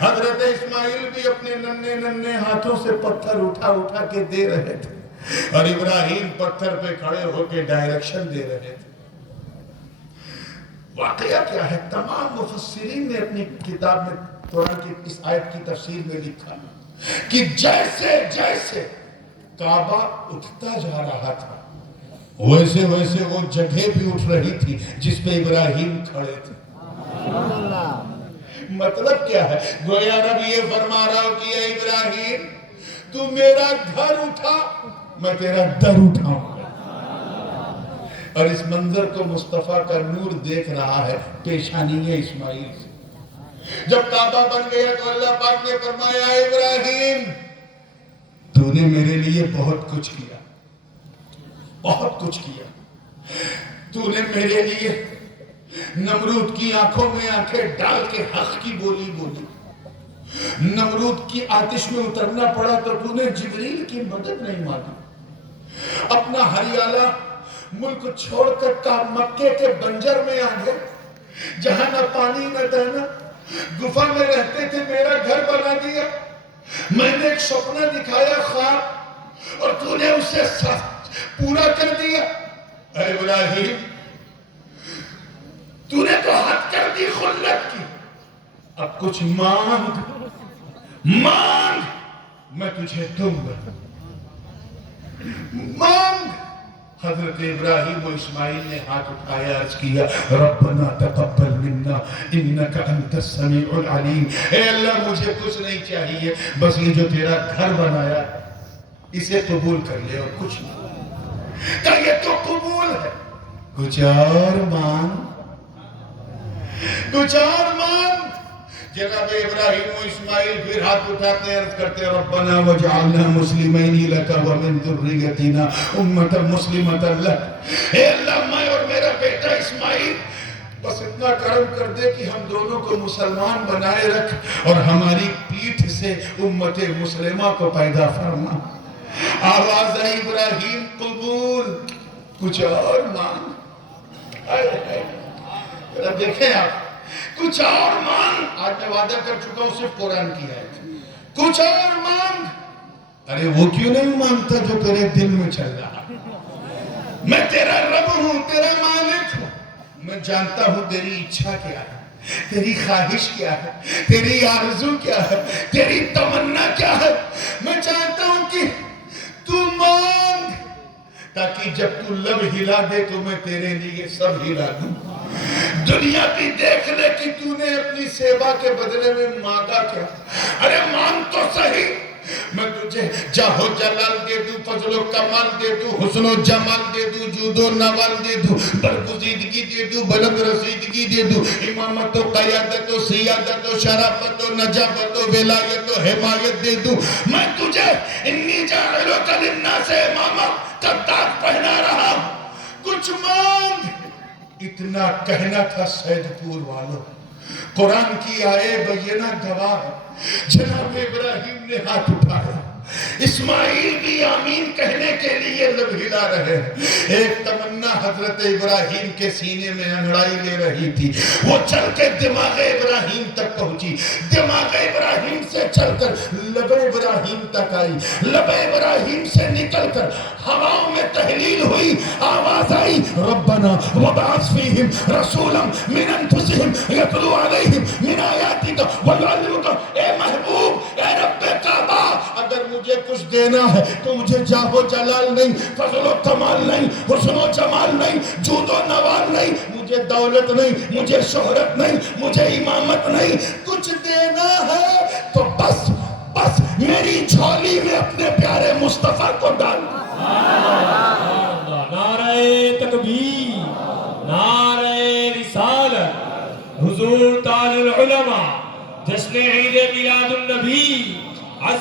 حضرت اسماعیل بھی اپنے ننھے ننھے ہاتھوں سے پتھر اٹھا اٹھا کے دے رہے تھے اور ابراہیم پتھر پہ کھڑے ہو کے ڈائریکشن دے رہے تھے. واقعہ کیا ہے؟ تمام مفسرین نے اپنی کتاب میں قرآن کی اس آیت کی تفسیر میں لکھا کہ جیسے جیسے کعبہ اٹھتا جا رہا تھا ویسے ویسے وہ جگہ بھی اٹھ رہی تھی جس پہ ابراہیم کھڑے تھے. مطلب کیا ہے؟ گویا رب یہ فرما رہا ہو کہ اے ابراہیم تو میرا گھر اٹھا، میں تیرا در اٹھاؤں گا. اور اس منظر کو مصطفیٰ کا نور دیکھ رہا ہے پیشانی اسماعیل سے. جب کعبہ بن گیا تو اللہ پاک نے فرمایا اے ابراہیم تو نے میرے لیے بہت کچھ کیا، بہت کچھ کیا. تو نے میرے لیے نمرود کی آنکھوں میں آنکھیں ڈال کے حق کی بولی بولی. نمرود کی آتش میں اترنا پڑا تو نے جبریل کی مدد نہیں مانگی. اپنا ہریالہ ملک چھوڑ کر مکے کے بنجر میں آ گئے جہاں نہ پانی نہ دانا, گفا میں رہتے تھے, میرا گھر بنا دیا. میں نے ایک سپنا دکھایا خواب اور تو نے اسے پورا کر دیا. اے ابراہیم تو نے تو حد کر دی خلت کی, اب کچھ مانگ میں تجھے دوں گا. مانگ. حضرت ابراہیم و اسماعیل نے ہاتھ اٹھایا, عرض کیا ربنا تقبل منا انک انت السمیع العلیم. اے اللہ مجھے کچھ نہیں چاہیے, بس یہ جو تیرا گھر بنایا اسے قبول کر لے اور کچھ نہیں. کہ یہ تو قبول ہے, کچھ اور مانگ, کچھ اور مانگ. جناب ابراہیم و اسماعیل پھر ہاتھ اٹھاتے عرض کرتے ربنا وجعلنا مسلمین لک ومن ذریتنا امۃ مسلمۃ لک. اے اللہ میں اور میرا بیٹا اسماعیل بس اتنا کرم کر دے کہ ہم دونوں کو مسلمان بنائے رکھ اور ہماری پیٹھ سے امت مسلمہ کو پیدا فرما. آواز آئی ابراہیم قبول, کچھ اور مانگ. دیکھیں آپ, کچھ اور مانگ. آج میں وعدہ کر چکا ہوں صرف قرآن کی آیت, کچھ اور مانگ. ارے وہ کیوں نہیں مانگتا جو تیرے دل میں چل رہا. میں تیرا رب ہوں, تیرا مالک ہوں. میں جانتا ہوں تیری اچھا کیا ہے, تیری خواہش کیا ہے, تیری آرزو کیا ہے, تیری تمنا کیا ہے. میں چاہتا ہوں کہ تو مانگ تاکہ جب تو لب ہلا دے تو میں تیرے لیے سب ہلا دوں. دنیا بھی دیکھ لے کہ تو نے اپنی سیوا کے بدلے میں مانگا کیا. ارے مانگ تو صحیح. میں تجھے جاہ و جلال دے دوں, فضل و کمال دے دوں, حسن و جمال دے دوں, جود و نوال دے دوں, برگزیدگی دے دوں, بلند رسیدگی دے دوں, امامت و قیادت و سیادت و شرافت و نجابت و ولایت و حمایت دے دوں. میں تجھے انی جاعلک للناس اماما کا تاج پہنا رہا ہوں. کچھ مانگ. اتنا کہنا تھا سید پور والوں. قرآن کی آئے بینہ گواہ ہے. جناب ابراہیم نے ہاتھ اٹھایا, اسماعیل بھی آمین کہنے کے لیے لب ہلا رہے ہیں. ایک تمنا حضرت ابراہیم کے سینے میں انگڑائی لے رہی تھی, وہ چل کے دماغ ابراہیم تک پہنچی. دماغ ابراہیم سے چل کر لب ابراہیم تک آئی. لب ابراہیم سے نکل کر ہواؤں میں تحلیل ہوئی. آواز آئی ربنا وبعث فیہم رسولا من انفسہم یتلو علیہم من آیاتک ویعلمک. اے محبوب, اے رب کعبہ, اگر مجھے کچھ دینا ہے تو مجھے جاہ و جلال نہیں, فضل و کمال نہیں, حسن و جمال نہیں, جود و نوال نہیں, مجھے دولت نہیں, مجھے شہرت نہیں, مجھے امامت نہیں. کچھ دینا ہے تو بس میری جھولی میں اپنے پیارے مصطفیٰ کو ڈال. نعرہ تکبیر, نعرہ رسالت, حضور تاج العلماء, جشن عید میلاد النبی.